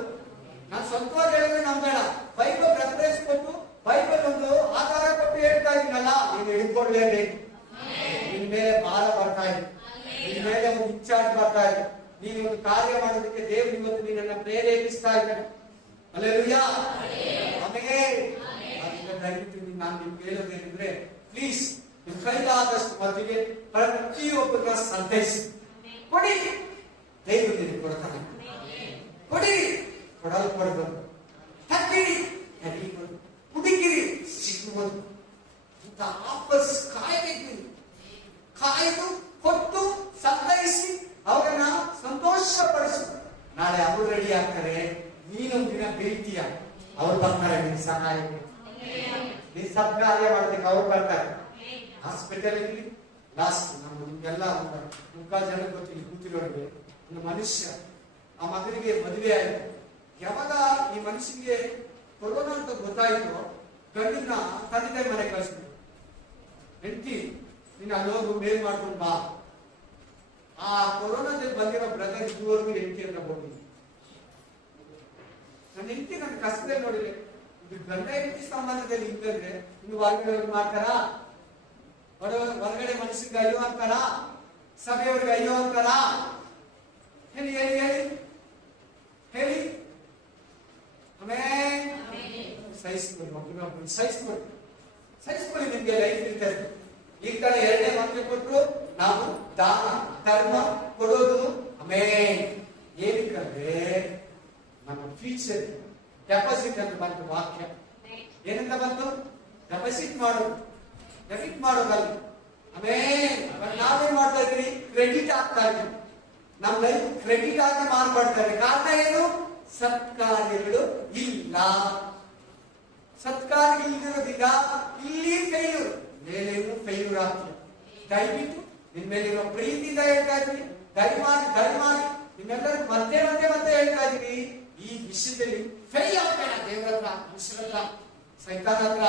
ನಾನು ಸ್ವಂತವಾಗಿ ಹೇಳಿದ್ರೆ ನಂಬೇಡ. ಬೈಬಲ್ ರೆಫರೆನ್ಸ್ ಕೊಟ್ಟು, ಬೈಬಲ್ ಒಂದು ಆಧಾರ ಕೊಟ್ಟು ಹೇಳ್ತಾ ಇದೀನಲ್ಲ, ನೀನು ಹಿಡ್ಕೊಳ್ಳೇಬೇಕು. ನಿನ್ ಮೇಲೆ ಭಾರ ಬರ್ತಾ ಇದೆ, ನಿನ್ ಮೇಲೆ ಒಂದು ಇನ್ಚಾರ್ಜ್ ಬರ್ತಾ ಇದೆ. ನೀನು ಒಂದು ಕಾರ್ಯ ಮಾಡೋದಕ್ಕೆ ದೇವರು ಇವತ್ತು ನಿನ್ನನ್ನು ಪ್ರೇರೇಪಿಸ್ತಾ ಇದ್ದಾನೆ. Hallelujah, amen. ಅದರಿಂದ ದಯವಿಟ್ಟು ನಾನು ನಿಮ್ಗೆ ಹೇಳೋದೇನೆಂದ್ರೆ, ಪ್ಲೀಸ್ ನಿಮ್ ಕೈಲಾದಷ್ಟು ಮಟ್ಟಿಗೆ ಪ್ರತಿಯೊಬ್ಬರನ್ನ ಸಂತೈಸಿ ಕೊಡಿ. ದೇವರು ನಿನಗೆ ಕೊಡ್ತಾನೆ. ಕೊಡಿ, ಕೊಡಲ್ಪಡದು. ತಟ್ಟಿರಿ, ತಡೆಯುವುದು. ಹುಡುಕಿರಿ, ಸಿಗುವುದು. ಇಂಥ ಆಫರ್ಸ್ ಕಾಯಬೇಕು. ಕಾಯ್ದು ಕೊಟ್ಟು ಸಂತೈಸಿ ಅವರನ್ನ ಸಂತೋಷಪಡಿಸು. ನಾಳೆ ಅವರು ರೆಡಿ ಆಗ್ತಾರೆ, ನೀನೊಂದು ದಿನ ಬೀಳ್ತೀಯ, ಅವ್ರು ಬರ್ತಾರೆ ನಿನ್ ಸಹಾಯಕ್ಕೆ. ನೀನ್ ಸತ್ಕಾರ್ಯ ಮಾಡೋದಕ್ಕೆ ಅವ್ರು ಬರ್ತಾರೆ. ಹಾಸ್ಪಿಟಲ್ ಇರ್ಲಿ, ಲಾಸ್ಟ್ ನಮ್ಮ ನಿಮ್ಗೆಲ್ಲ ಮುಕ್ಕಾಲು ಜನ ಗೊತ್ತಿಲ್ಲ ಕೂತಿರೋರಿಗೆ, ಒಂದು ಮನುಷ್ಯ, ಆ ಮಗನಿಗೆ ಮದುವೆ ಆಯ್ತು. ಯಾವಾಗ ಈ ಮನುಷ್ಯನಿಗೆ ಕೊರೋನಾ ಅಂತ ಗೊತ್ತಾಯ್ತು, ಗಂಡನ್ನ ತಂದೆ ಮನೆ ಕಳಿಸ್ಬಿಟ್ಟು, ಹೆಂಡತಿ ನೀನು ಅಲ್ಲೋಗು ಮೇಲ್ ಮಾಡ್ಕೊಂಡು ಬಾ. ಆ ಕೊರೋನಾದಲ್ಲಿ ಬಂದಿರೋ ಬ್ರದರ್ ಇದುವರೆಗೂ ಹೆಂಡತಿ ಅಂತ ಹೋಗಿದ್ದೀನಿ. ನನ್ನ ಹೆಂಡತಿ ನನ್ನ ಕಷ್ಟದಲ್ಲಿ ನೋಡಿದ್ರೆ, ಇದು ಗಂಡ ಹೆಂಡತಿ ಸಂಬಂಧದಲ್ಲಿ ಇದ್ದಂದ್ರೆ ಇನ್ನು ಹೊರಗಡೆ ಮಾಡ್ತಾರಾ? ಹೊರಗಡೆ ಮನುಷ್ಯರಿಗೆ ಅಯ್ಯೋ ಅಂತಾರ? ಸಭೆಯವ್ರಿಗೆ ಅಯ್ಯೋ ಅಂತಾರ? ಹೇಳಿ ಹೇಳಿ ಹೇಳಿ ಹೇಳಿ. ಆಮೇಲೆ ಸಹಿಸ್ಕೊಳ್ಳಿ, ಮಕ್ಕಳು ಸಹಿಸ್ಕೊಳ್ಳಿ, ಸಹಿಸ್ಕೊಳ್ಳಿ. ನಿಮ್ಗೆ ಲೈಫ್ ಇರ್ತದೆ. ಈ ತರ 2ನೇ ವಾಕ್ಯ ಕೊಟ್ಟರು, ನಾವು ದಾನ ಧರ್ಮ ಕೊಡೋದು. ಆಮೇಲೆ ಏನಕ್ಕಂದ್ರೆ ನಮ್ಮ ಫ್ಯೂಚರ್ ಡೆಪಾಸಿಟ್ ಅಂತ ಬಂತು ವಾಕ್ಯ. ಏನಂತ ಬಂತು? ಡೆಪಾಸಿಟ್ ಮಾಡೋದು, ಡೆಬಿಟ್ ಮಾಡೋದಲ್ಲ. ಆಮೇಲೆ ನಾವೇನ್ ಮಾಡ್ತಾ ಇದ್ರಿ? ಕ್ರೆಡಿಟ್ ಆಗ್ತಾ ಇದ್ದೀವಿ. ನಮ್ಮ ಲೈಫ್ ಕ್ರೆಡಿಟ್ ಆಗಿ ಮಾರ್ಪಡ್ತಾರೆ. ಕಾರಣ ಏನು? ಸತ್ಕಾರ್ಯಗಳು ಇಲ್ಲ. ಸತ್ಕಾರ್ಯಗಳು ಇಲ್ಲಿರೋದಿಲ್ಲ, ಇಲ್ಲಿ ಫೇಲ್ಯೂರ್, ಮೇಲೇನು ಫೇಲ್ಯೂರ್ ಆಗ್ತದೆ. ದಯವಿಟ್ಟು ನಿನ್ ಮೇಲಿರೋ ಪ್ರೀತಿಯಿಂದ ಹೇಳ್ತಾ ಇದ್ವಿ, ದಯಮಾಡಿ ನಿಮ್ಮೆಲ್ಲರೂ ಮತ್ತೆ ಮತ್ತೆ ಮತ್ತೆ ಹೇಳ್ತಾ ಇದೀವಿ, ಈ ವಿಷಯದಲ್ಲಿ ಫೇಲ್ ಆಗ್ಬೇಡ. ದೇವರ ಹತ್ರ, ಮನುಷ್ಯರ ಹತ್ರ, ಸೈತಾನ ಹತ್ರ.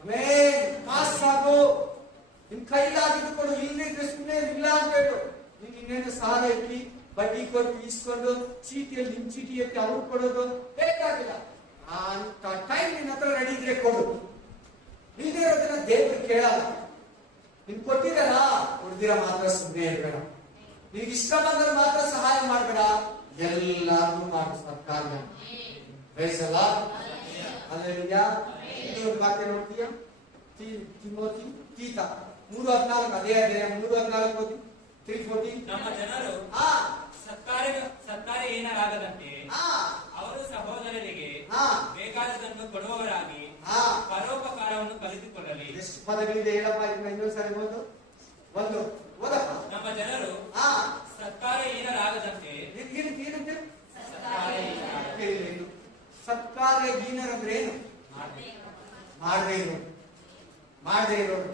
ಆಮೇಲೆ ಪಾಸ್ ಆಗು. ನಿಮ್ ಕೈಲಾಗಿದ್ದು ಕೊಡು, ಇಲ್ಲದಿದ್ರೆ ಸುಮ್ಮನೆ ಇಲ್ಲ ಅಂತ ಹೇಳು. ನೀನ್ ಇನ್ನೇನು ಸಾಲ ಇಟ್ಟಿ ಬಡ್ಡಿ ಕೊಟ್ಟು ಇಸ್ಕೊಂಡು ಚೀಟಿಯಲ್ಲಿ ನಿಮ್ ಚೀಟಿ ಎತ್ತಿ ಅವ್ರು ಕೊಡೋದು ಬೇಕಾಗಿಲ್ಲ. ಅಂತ ಟೈಮ್ ನಿನ್ನ ಹತ್ರ ರೆಡಿ ಇದ್ರೆ ಕೊಡು. ಇಲ್ಲದೆ ಇರೋದನ್ನ ದೇವ್ರು ಕೇಳಲ್ಲ. ನಿನ್ ಕೊಟ್ಟಿದಾರ, ಕೊಡ್ದಿರ ಮಾತ್ರ ಸುಮ್ಮನೆ ಇರ್ಬೇಡ. ನಿನ್ಗೆ ಇಷ್ಟ ಬಂದ್ರೆ ಮಾತ್ರ ಸಹಾಯ ಮಾಡ್ಬೇಡ, ಎಲ್ಲಾರು ಮಾಡು ಸರ್ಕಾರ್ಯ. ಬಯಸಲ್ಲ. ಅಲ್ಲೆಲ್ಲಾ ಇನ್ನೊಂದು ವಾಕ್ಯ ನೋಡ್ತೀಯ, ತಿಮೋತಿ ತೀತ 3:14, ಅದೇ 3:14 ಓದಿ. 3:14. ನಮ್ಮ ಜನರು ಸತ್ಕಾರ್ಯ ಏನಾಗದಂತೆ ಅವರು ಸಹೋದರರಿಗೆ ಬೇಕಾದದನ್ನು ಕೊಡುವವರಾಗಿ ಪರೋಪಕಾರವನ್ನು ಕಲಿತುಕೊಳ್ಳಲಿ. ಎಷ್ಟು ಪದಗಳಿದೆ ಹೇಳಪ್ಪ, ಇನ್ನೊಂದ್ಸರಿ ಓದು. ಒಂದು ಓದಪ್ಪ. ನಮ್ಮ ಜನರು ಸತ್ಕಾರ್ಯ ಏನಾಗದಂತೆ. ಏನಂತೆ? ಸತ್ಕಾರ್ಯ ಹೀನರಂದ್ರೆ ಏನು? ಮಾಡದೇ ಇರೋರು.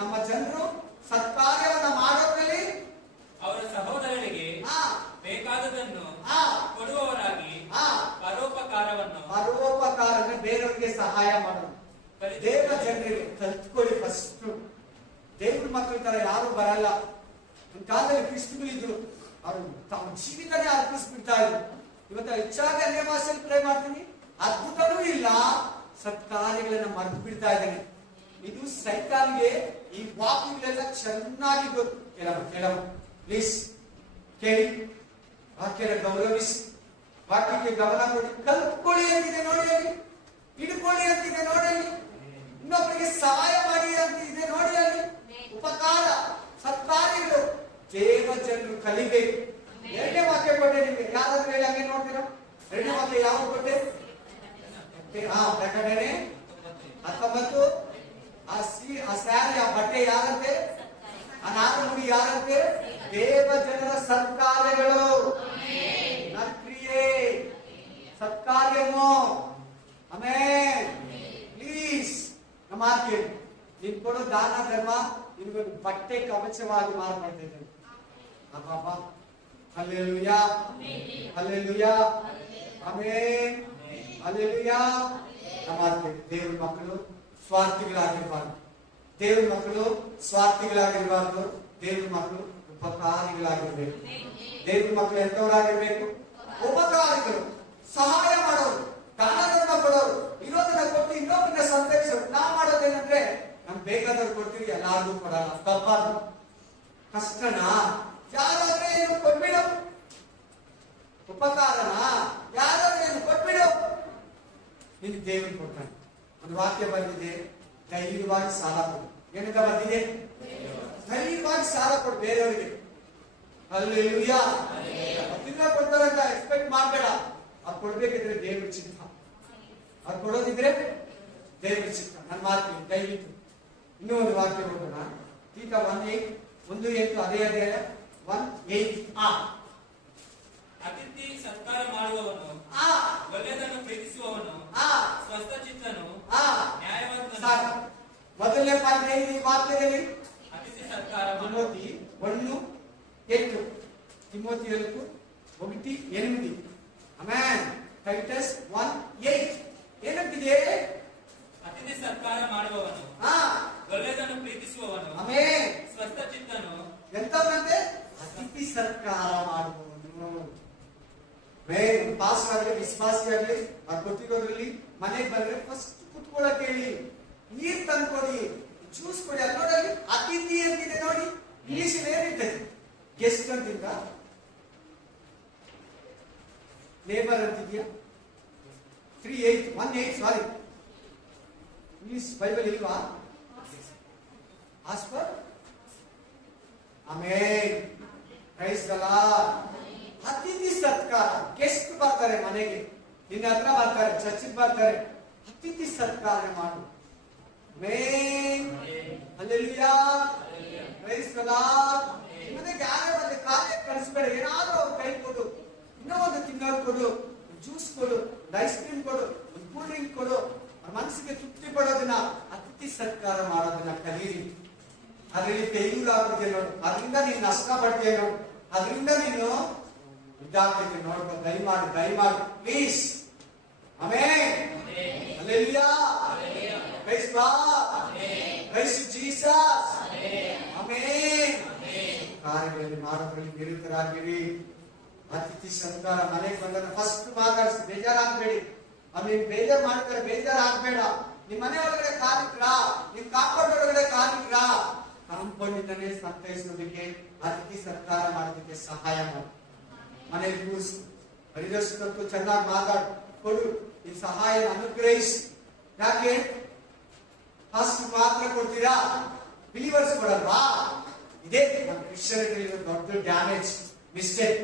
ನಮ್ಮ ಜನರು ಸತ್ಕಾರ್ಯವನ್ನ ಮಾಡೋದ್ರಲ್ಲಿ ಅವರ ಸಹೋದರರಿಗೆ ಬೇಕಾದದನ್ನು ಕೊಡುವವರಾಗಿ ಪರೋಪಕಾರ ಬೇರೆಯವರಿಗೆ ಸಹಾಯ ಮಾಡೋದು. ದೇವ ಜನರಿಗೆ ಕಲ್ತ್ಕೊಳ್ಳಿ. ಫಸ್ಟ್ ದೇವ್ರ ಮಕ್ಕಳ ತರ ಯಾರು ಬರಲ್ಲ. ಒಂದು ಕಾಲದಲ್ಲಿ ಕ್ರಿಸ್ತುಗಳಿದ್ರು, ಅವರು ತಮ್ಮ ಜೀವಿತನೇ ಅರ್ಪಿಸ್ಬಿಡ್ತಾ ಇದ್ರು. ಇವತ್ತು ಹೆಚ್ಚಾಗಿ ಅನ್ಯ ಭಾಷೆಯಲ್ಲಿ ಪ್ರೇ ಮಾಡ್ತೀನಿ, ಅದ್ಭುತನೂ ಇಲ್ಲ, ಸತ್ಕಾರ್ಯಗಳನ್ನ ಮರೆತು ಬಿಡ್ತಾ ಇದ್ದೇನೆ. ಇದು ಸೈತಾನ್ಗೆ ಈ ವಾಕ್ಯಗಳೆಲ್ಲ ಚೆನ್ನಾಗಿ ಗೊತ್ತು. ಕೆಲವು ಪ್ಲೀಸ್ ಕೇಳಿ, ವಾಕ್ಯನ ಗೌರವಿಸಿ, ವಾಕ್ಯಕ್ಕೆ ಗಮನ ಕೊಡಿ. ಕಲ್ತ್ಕೊಳ್ಳಿ ಅಂತಿದೆ ನೋಡಿ ಅಲ್ಲಿ, ಹಿಡ್ಕೊಳ್ಳಿ ಅಂತಿದೆ ನೋಡಿ ಅಲ್ಲಿ, ಇನ್ನೊಬ್ಬರಿಗೆ ಸಹಾಯ ಮಾಡಿ ಅಂತ ಇದೆ ನೋಡಿ ಅಲ್ಲಿ. ಉಪಕಾರ, ಸತ್ಕಾರ್ಯಗಳು ದೇವ ಜನರು ಕಲಿಬೇಕು. 2ನೇ ವಾಕ್ಯ ಕೊಟ್ಟೆ ನಿಮ್ಗೆ. ಯಾರಾದ್ರೂ ಹೇಳಿ ಹಂಗೆ ನೋಡ್ತೀರಾ? 2ನೇ ವಾಕ್ಯ ಯಾವ ಕೊಟ್ಟೆ? ಪ್ರಕಟಣೆ 19 ಬಟ್ಟೆ ಯಾರಂತೆ? ಸತ್ಕಾರ್ಯ. ಆ ನಾರು ನುಡಿ ಯಾರಂತೆ? ದೇವ ಜನರ ಸತ್ಕಾರ್ಯಗಳು. ನನ್ನ ಕ್ರಿಯೆ ಸತ್ಕಾರ್ಯಮೋ. ಆಮೇನ್. ಪ್ಲೀಸ್ ನಮ್ಮ ಮಾತು ನೀನ್ ಕೊಡೋ ದಾನ ಧರ್ಮ ನಿನ್ಗೊಂದು ಬಟ್ಟೆ ಕವಚವಾಗಿ ಮಾರ್ಪಡ್ತಿದ್ದೆ. ಅಬ್ಬಾ, ಹಲ್ಲೆಲೂಯಾ, ಹಲ್ಲೆಲೂಯಾ, ಆಮೆನ್, ಹಲ್ಲೆಲೂಯಾ. ನಮ್ಮ ಮಾತು ದೇವ್ರ ಮಕ್ಕಳು ಸ್ವಾರ್ಥಿಗಳಾಗಿರ್ಬಾರ್ದು. ದೇವ್ರ ಮಕ್ಕಳು ಸ್ವಾರ್ಥಿಗಳಾಗಿರ್ಬಾರ್ದು. ದೇವ್ರ ಮಕ್ಕಳು ಉಪಕಾರಿಗಳಾಗಿರ್ಬೇಕು. ದೇವ್ರ ಮಕ್ಕಳು ಎಂತವರಾಗಿರ್ಬೇಕು? ಉಪಕಾರಿಗಳು, ಸಹಾಯ ಮಾಡೋರು, ದಾನ ಧರ್ಮ ಕೊಡೋರು, ಇರೋದನ್ನ ಕೊಟ್ಟು ಇನ್ನೊಬ್ಬರನ್ನ ಸಂತೈಸೋರು. ನಾವ್ ಮಾಡೋದೇನಂದ್ರೆ ನಮ್ ಬೇಕಾದವ್ರು ಕೊಡ್ತೀವಿ, ಎಲ್ಲಾರ್ಗೂ ಕೊಡಲ್ಲ. ತಪ್ಪಾದ್ರು ಕಷ್ಟನಾ? ಯಾರಾದ್ರೆ ಏನು ಕೊಟ್ಬಿಡು. ಉಪಕಾರನ ಯಾರಾದ್ರೆ ಏನು ಕೊಟ್ಬಿಡು. ನಿನ್ ದೇವರು ಕೊಡ್ತಾನೆ. ಒಂದು ವಾಕ್ಯ ಬಂದಿದೆ, ಧೈರ್ಯವಾಗಿ ಸಾಲ ಕೊಡು. ಏನಂತ ಬಂದಿದೆ? ಧೈರ್ಯವಾಗಿ ಸಾಲ ಕೊಡು ಬೇರೆಯವರಿಗೆ. ಹಲ್ಲೆಲೂಯಾ. ತಿನ್ನ ಕೊಡ್ತಾರಂತ ಎಕ್ಸ್ಪೆಕ್ಟ್ ಮಾಡ್ಬೇಡ. ಅದು ಕೊಡ್ಬೇಕಿದ್ರೆ ದೇವ್ರ ಚಿತ್ತ. ಅದು ಕೊಡೋದಿದ್ರೆ ದೇವ್ರ ಚಿತ್ತ. ನನ್ನ ಮಾತು ದಯವಿಟ್ಟು ಇನ್ನೂ ಒಂದು ವಾಕ್ಯ ಹೋಗೋಣ. ತೀತ 1:8 ಅದೇ 1:8. ಅತಿಥಿ ಸತ್ಕಾರ ಮಾಡುವವನು, ಒಳ್ಳೆಯದನ್ನು ಪ್ರೀತಿಸುವವನು, ಸ್ವಸ್ಥ ಚಿತ್ತನು, ನ್ಯಾಯವಂತನು. ಮೊದಲನೇ ಪಾಠ ಈ ವಾಕ್ಯದಲ್ಲಿ ಅತಿಥಿ ಸತ್ಕಾರ ತಿಮೋತಿ 1:8, ತಿಮೋತಿ 1:8. ಆಮೆನ್. ಟೈಟಸ್ 1:8 ಏನಂತಿದೆ? ಅತಿಥಿ ಸತ್ಕಾರ ಮಾಡುವವನು, ಒಳ್ಳೆಯದನ್ನು ಪ್ರೀತಿಸುವವನು, ಆಮೆನ್, ಸ್ವಸ್ಥ ಚಿತ್ತನು. ಎಂತವಂತೆ? ಅತಿಥಿ ಸತ್ಕಾರ ಮಾಡುವವನು. ಪಾಸ್ ಆಗಲಿ ವಿಶ್ವಾಸಿ ಆಗಲಿ ಅವ್ರು ಕೊಟ್ಟಿರೋದ್ರಲ್ಲಿ ಮನೆಗೆ ಬಂದ್ರೆ ಫಸ್ಟ್ ಕುತ್ಕೊಳಕ್ ಹೇಳಿ, ನೀರ್ ತಂದ್ಕೊಡಿ, ಜ್ಯೂಸ್ ಕೊಡಿ. ಅದು ನೋಡಿ ಅತಿಥಿ ಅಂತಿದೆ ನೋಡಿ. ಇಂಗ್ಲಿಷ್ ಏನಿದೆ? ಗೆಸ್ಟ್ ಅಂತಿದ್ದ, ನೇಬರ್ ಅಂತಿದ್ಯಾ? 1:8 ಸಾರಿ, ಇಂಗ್ಲಿಷ್ ಬೈಬಲ್ ಇಲ್ವಾ? ಆಸ್ಪರ್. ಆಮೆನ್. Praise the Lord. ಅತಿಥಿ ಸತ್ಕಾರ. ಗೆಸ್ಟ್ ಬರ್ತಾರೆ ಮನೆಗೆ, ನಿನ್ನ ಹತ್ರ ಬರ್ತಾರೆ, ಚರ್ಚಿಗೆ ಬರ್ತಾರೆ, ಅತಿಥಿ ಸತ್ಕಾರ ಮಾಡು. Amen, hallelujah, praise the Lord. ಮನೆಗೆ ಯಾರೇ ಬಂದು ಕಾರ್ಯ ಕಳಿಸ್ಬೇಡ. ಏನಾದ್ರೂ ಅವ್ರ ಕೈ ಕೊಡು, ಇನ್ನೂ ಒಂದು ತಿನ್ನೋದು ಕೊಡು, ಜ್ಯೂಸ್ ಕೊಡು, ಒಂದು ಐಸ್ ಕ್ರೀಮ್ ಕೊಡು, ಒಂದು ಕೂಲ್ ಡ್ರಿಂಕ್ ಕೊಡು. ಅವ್ರ ಮನಸ್ಸಿಗೆ ತೃಪ್ತಿ ಪಡೋದನ್ನ, ಅತಿಥಿ ಸತ್ಕಾರ ಮಾಡೋದನ್ನ ಕಲೀರಿ. ಅದರಲ್ಲಿ ಫೇಲ್ಯೂರ್ ಆಗುತ್ತೆ ನೋಡು, ಅದರಿಂದ ನೀನು ನಷ್ಟ ಪಡ್ತೀಯ ನೋಡು, ಅದರಿಂದ ನೀನು ಇದಾಗ್ತೈತೆ ನೋಡ್ಕೊ. ದಯಮಾಡಿ please. Amen, hallelujah, praise god, price Jesus. Amen. ಕಾರ್ಯಗಳಲ್ಲಿ ಮಾಡೋದ್ರಲ್ಲಿ ನಿರತರಾಗಿರಿ. ಅತಿಥಿ ಸತ್ಕಾರ. ಮನೆಗೆ ಬಂದಾಗ ಫಸ್ಟ್ ಮಾತಾಡಿಸಿ, ಬೇಜಾರಾಗಬೇಡಿ. ಅವ್ರು ಬೇಜಾರು ಮಾಡ್ತಾರೆ, ಬೇಜಾರಾಗಬೇಡ. ನಿಮ್ ಮನೆ ಒಳಗಡೆ ಕಾರ್ಯಕ್ರ, ನಿಮ್ ಕಾಂಪೌಂಡ್ ಒಳಗಡೆ ಕಾರ್ಯಕ್ರ, ಕಾಂಪೌಂಡ್ ಇಂದನೇ ಸಂತೈಸೋದಕ್ಕೆ ಅತಿಥಿ ಸತ್ಕಾರ ಮಾಡೋದಕ್ಕೆ ಸಹಾಯ ಮಾಡು. ಮನೆಯಲ್ಲಿ ಕೂರಿಸು, ಪರಿದರ್ಶಕತ್ತು ಚೆನ್ನಾಗಿ ಮಾತಾಡು, ಕೊಡು, ಈ ಸಹಾಯ ಅನುಗ್ರಹಿಸಿ. ಯಾಕೆ ಫಸ್ಟ್ ಮಾತ್ರ ಕೊಡ್ತೀರಾ? ಬಿಲೀವರ್ಸ್ ಕೊಡಲ್ವಾ? ಇದೇ ನಮ್ಮ ಕ್ರಿಶ್ಚಿಯನಿಟಿ ದೊಡ್ಡ ಡ್ಯಾಮೇಜ್, ಮಿಸ್ಟೇಕ್.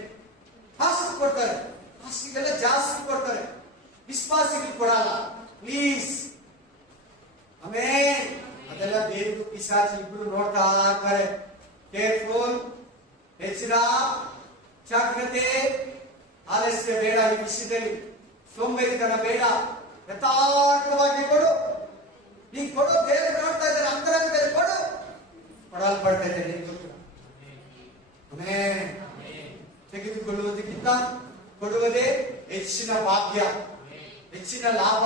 ಫಾಸ್ಟ್ ಕೊಡ್ತಾರೆ, ಫಾಸ್ಟಿಗೆಲ್ಲ ಜಾಸ್ತಿ ಕೊಡ್ತಾರೆ, ವಿಶ್ವಾಸಿಗಳು ಕೊಡಲ್ಲ. ಪ್ಲೀಸ್. ಆಮೆನ್. ಅದೆಲ್ಲ ದೇವರು ಪಿಶಾಚಿ ಇಬ್ರು ನೋಡ್ತಾ ಇರ್ತಾರೆ. ಕೇರ್ಫುಲ್, ಎಚ್ಚರ, ಜಾಗ್ರತೆ, ಆಲಸ್ಯ ಬೇಡ. ಈ ವಿಷಯದಲ್ಲಿ ಸೋಂಬೇರಿತನ ಬೇಡ. ಯಥಾರ್ಥವಾಗಿ ಕೊಡು. ನೀನ್ ಕೊಡು, ದೇವರು ನೋಡ್ತಾ ಇದ್ದಾರೆ, ಅಂತರಂಗದಲ್ಲಿ ಕೊಡು. ಕೊಡಲ್ಪಡ್ತಾ ಇದೆ ನಿಮ್ಗೂ ಕೂಡ. ಆಮೆನ್. ತೆಗೆದುಕೊಳ್ಳುವುದಕ್ಕಿಂತ ಕೊಡುವುದೇ ಹೆಚ್ಚಿನ ಭಾಗ್ಯ, ಹೆಚ್ಚಿನ ಲಾಭ.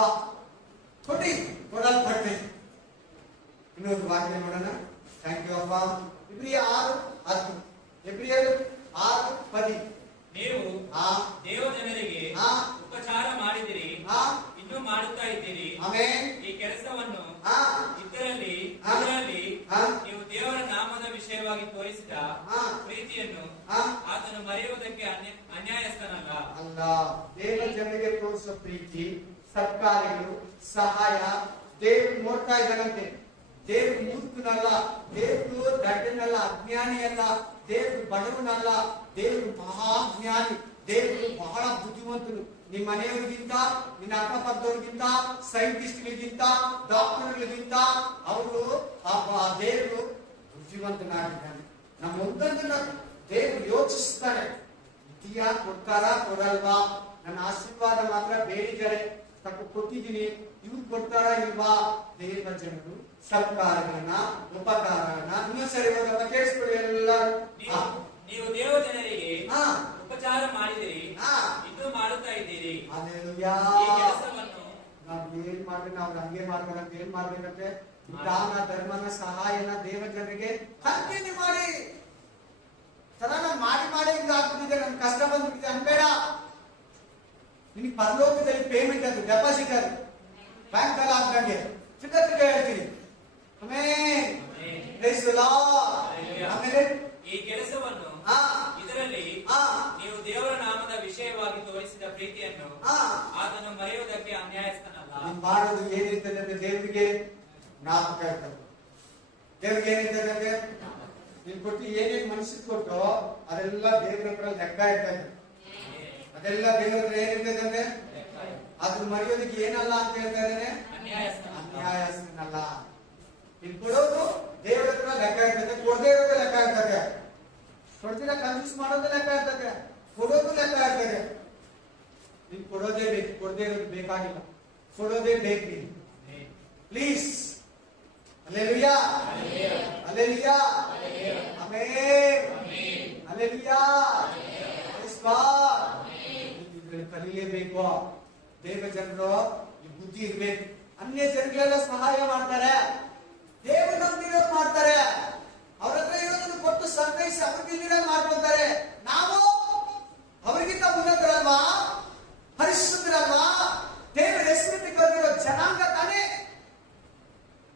ಕೊಡಿ, ಕೊಡಲ್ಪಡ್ತೈತೆ. ಇನ್ನೊಂದು ವಾಕ್ಯ ನೋಡೋಣ. ಥ್ಯಾಂಕ್ ಯು ಅಪ್ಪ. ಇಬ್ರಿಯ 6:10. ಇಬ್ರಿಯರು 6:10. ನೀವು ದೇವ ಜನರಿಗೆ ಉಪಚಾರ ಮಾಡಿದಿರಿ, ಇನ್ನೂ ಮಾಡುತ್ತಾ ಇದ್ದೀರಿ. ಆಮೆನ್. ಈ ಕೆಲಸವನ್ನು ಇದರಲ್ಲಿ ನೀವು ದೇವರ ನಾಮದ ವಿಷಯವಾಗಿ ತೋರಿಸಿದ ಪ್ರೀತಿಯನ್ನು ಆತನು ಮರೆಯುವುದಕ್ಕೆ ಅನ್ಯಾಯಸ್ಥನಲ್ಲ. ಅಲ್ಲ, ದೇವ ಜನರಿಗೆ ತೋರಿಸೋ ಪ್ರೀತಿ, ಸತ್ಕಾರ್ಯಗಳು, ಸಹಾಯ ದೇವ್ರು ನೋಡ್ತಾ ಇದ್ದಾನಂತೆ. ದೇವ್ರು ಮೂರ್ಖನಲ್ಲ, ದೇವ್ರು ದಡ್ಡನಲ್ಲ, ಅಜ್ಞಾನಿ ಅಲ್ಲ, ದೇವ್ರು ಬಡವನಲ್ಲ, ದೇವ್ರು ಮಹಾಜ್ಞಾನಿ, ದೇವರು ಬಹಳ ಬುದ್ಧಿವಂತನು. ನಿಮ್ಮ ಮನೆಯವರಿಗಿಂತ, ನಿನ್ನ ಅಕ್ಕಪಕ್ಕದವ್ರಿಗಿಂತ, ಸೈಂಟಿಸ್ಟ್ಗಳಿಗಿಂತ, ಡಾಕ್ಟರ್ಗಳಿಗಿಂತ ಅವರು ದೇವರು ಬುದ್ಧಿವಂತನಾಗಿದ್ದಾನೆ. ನಮ್ಮ ಒಂದೊಂದನ್ನ ದೇವರು ಯೋಚಿಸ್ತಾನೆ. ಇದೆಯಾ, ಕೊಡ್ತಾರಾ ಕೊಡಲ್ವಾ, ನನ್ನ ಆಶೀರ್ವಾದ ಮಾತ್ರ ಬೇಡಿದರೆ ಕೊಟ್ಟಿದ್ದೀನಿ, ಇವ್ರು ಕೊಡ್ತಾರಾ ಇಲ್ವಾ. ದೇವ ಜನರು ಸರ್ಕಾರಗಳನ್ನ, ಉಪಕಾರಗಳನ್ನ ಇನ್ನೊಂದ್ಸರಿ ಹೋದಪ್ಪ ಕೇಳಿಸ್ಕೊಳ್ಳಿ ಎಲ್ಲರೂ. ನೀವು ದೇವ ಜನರಿಗೆ ಉಪಚಾರ ಮಾಡಿದಿರಿ, ಇನ್ನೂ ಮಾಡುತ್ತಾ ಇದ್ದೀರಿ. ಈ ಕೆಲಸವನ್ನು ನಾವು ಏನ್ ಮಾಡ್ಬೇಕು, ನಾವು ಹಂಗೆ ಮಾಡ್ಬೇಕಂತ ಏನ್ ಮಾಡ್ಬೇಕಂತೆ, ದಾನ ಧರ್ಮನ ಸಹಾಯನ ದೇವ ಜನರಿಗೆ ಕಂಟಿನ್ಯೂ ಮಾಡಿ. ಮಾಡಿ ಮಾಡಿ ಹಿಂಗ ಆಗ್ಬಿಟ್ಟಿದೆ, ನನ್ ಕಷ್ಟ ಬಂದ್ಬಿಟ್ಟಿದೆ ಅನ್ಬೇಡ. ನಿನಗೆ ಪರಲೋಕದಲ್ಲಿ ಪೇಮೆಂಟ್ ಅದು, ಡೆಪಾಸಿಟ್ ಅದು, ಬ್ಯಾಂಕ್ ಅಲ್ಲಿ ಹಾಕಂಗೆ ಚಿಕ್ಕ ಹೇಳ್ತೀನಿ. ಆಮೇಲೆ ಈ ಕೆಲಸವನ್ನು ಇದರಲ್ಲಿ ನೀವು ದೇವರ ನಾಮದ ವಿಷಯವಾಗಿ ತೋರಿಸಿದ ಪ್ರೀತಿಯನ್ನು ಅದನ್ನು ಮರೆಯುವುದಕ್ಕೆ ಅನ್ಯಾಯಸ್ಥನಲ್ಲ. ಮಾಡೋದು ಏನಿರ್ತದೆ ಅಂದ್ರೆ ದೇವರಿಗೆ ಜ್ಞಾಪಕ ಇರ್ತದೆ. ದೇವ್ರಿಗೆ ಏನಿರ್ತದೆ ಅಂದ್ರೆ ನೀನ್ ಕೊಟ್ಟು ಏನೇನ್ ಮನುಷ್ಯ ಕೊಟ್ಟು ಅದೆಲ್ಲ ದೇವ್ರ ಹತ್ರ ಲೆಕ್ಕ ಇರ್ತದೆ. ಅದೆಲ್ಲ ದೇವ್ರ ಹತ್ರ ಏನಿರ್ತದೆ ಅಂದ್ರೆ ಅದ್ರ ಮರೆಯೋದಕ್ಕೆ ಏನಲ್ಲ ಅಂತ ಹೇಳ್ತಾ ಇದ್ದಾನೆ, ಅನ್ಯಾಯಸ್ಥನಲ್ಲ. ನೀನ್ ಕೊಡೋದು ದೇವ್ರ ಹತ್ರ ಲೆಕ್ಕ ಇರ್ತದೆ, ಕೊಡದೇ ಇರೋದು ಲೆಕ್ಕ ಇರ್ತದೆ, ಕೊಡ್ತೀರ ಕನ್ಫ್ಯೂಸ್ ಮಾಡೋದು ಲೆಕ್ಕ ಇರ್ತದೆ, ಕೊಡೋದು ಲೆಕ್ಕ ಇರ್ತದೆ. ನೀನ್ ಕೊಡೋದೇ ಬೇಕು, ಕೊಡದೇ ಇರೋದು ಬೇಕಾಗಿಲ್ಲ, ಕೊಡೋದೇ ಬೇಕು ನೀನು. Please. Hallelujah, hallelujah, amen, hallelujah, praise god. ಇದ್ರಲ್ಲಿ ಕಲಿಯಲೇಬೇಕು. ದೇವ ಜನರು ಈ ಬುದ್ಧಿ ಇರ್ಬೇಕು. ಅನ್ಯ ಜನಗಳೆಲ್ಲ ಸಹಾಯ ಮಾಡ್ತಾರೆ, ದೇವ ನಂಬಿರೋರು ಮಾಡ್ತಾರೆ, ಅವ್ರ ಹತ್ರ ಇರೋದನ್ನು ಕೊಟ್ಟು ಸಂಗ್ರಹಿಸಿ ಅವ್ರಿಗೆ ಮಾಡ್ಕೊತಾರೆ. ನಾವು ಅವರಿಗಿಂತ ಉನ್ನತರಲ್ವಾ, ಪರಿಶುದ್ಧರಲ್ವಾ, ದೇವರ ಹೆಸರು ಕರೆದಿರೋ ಜನಾಂಗ ತಾನೇ.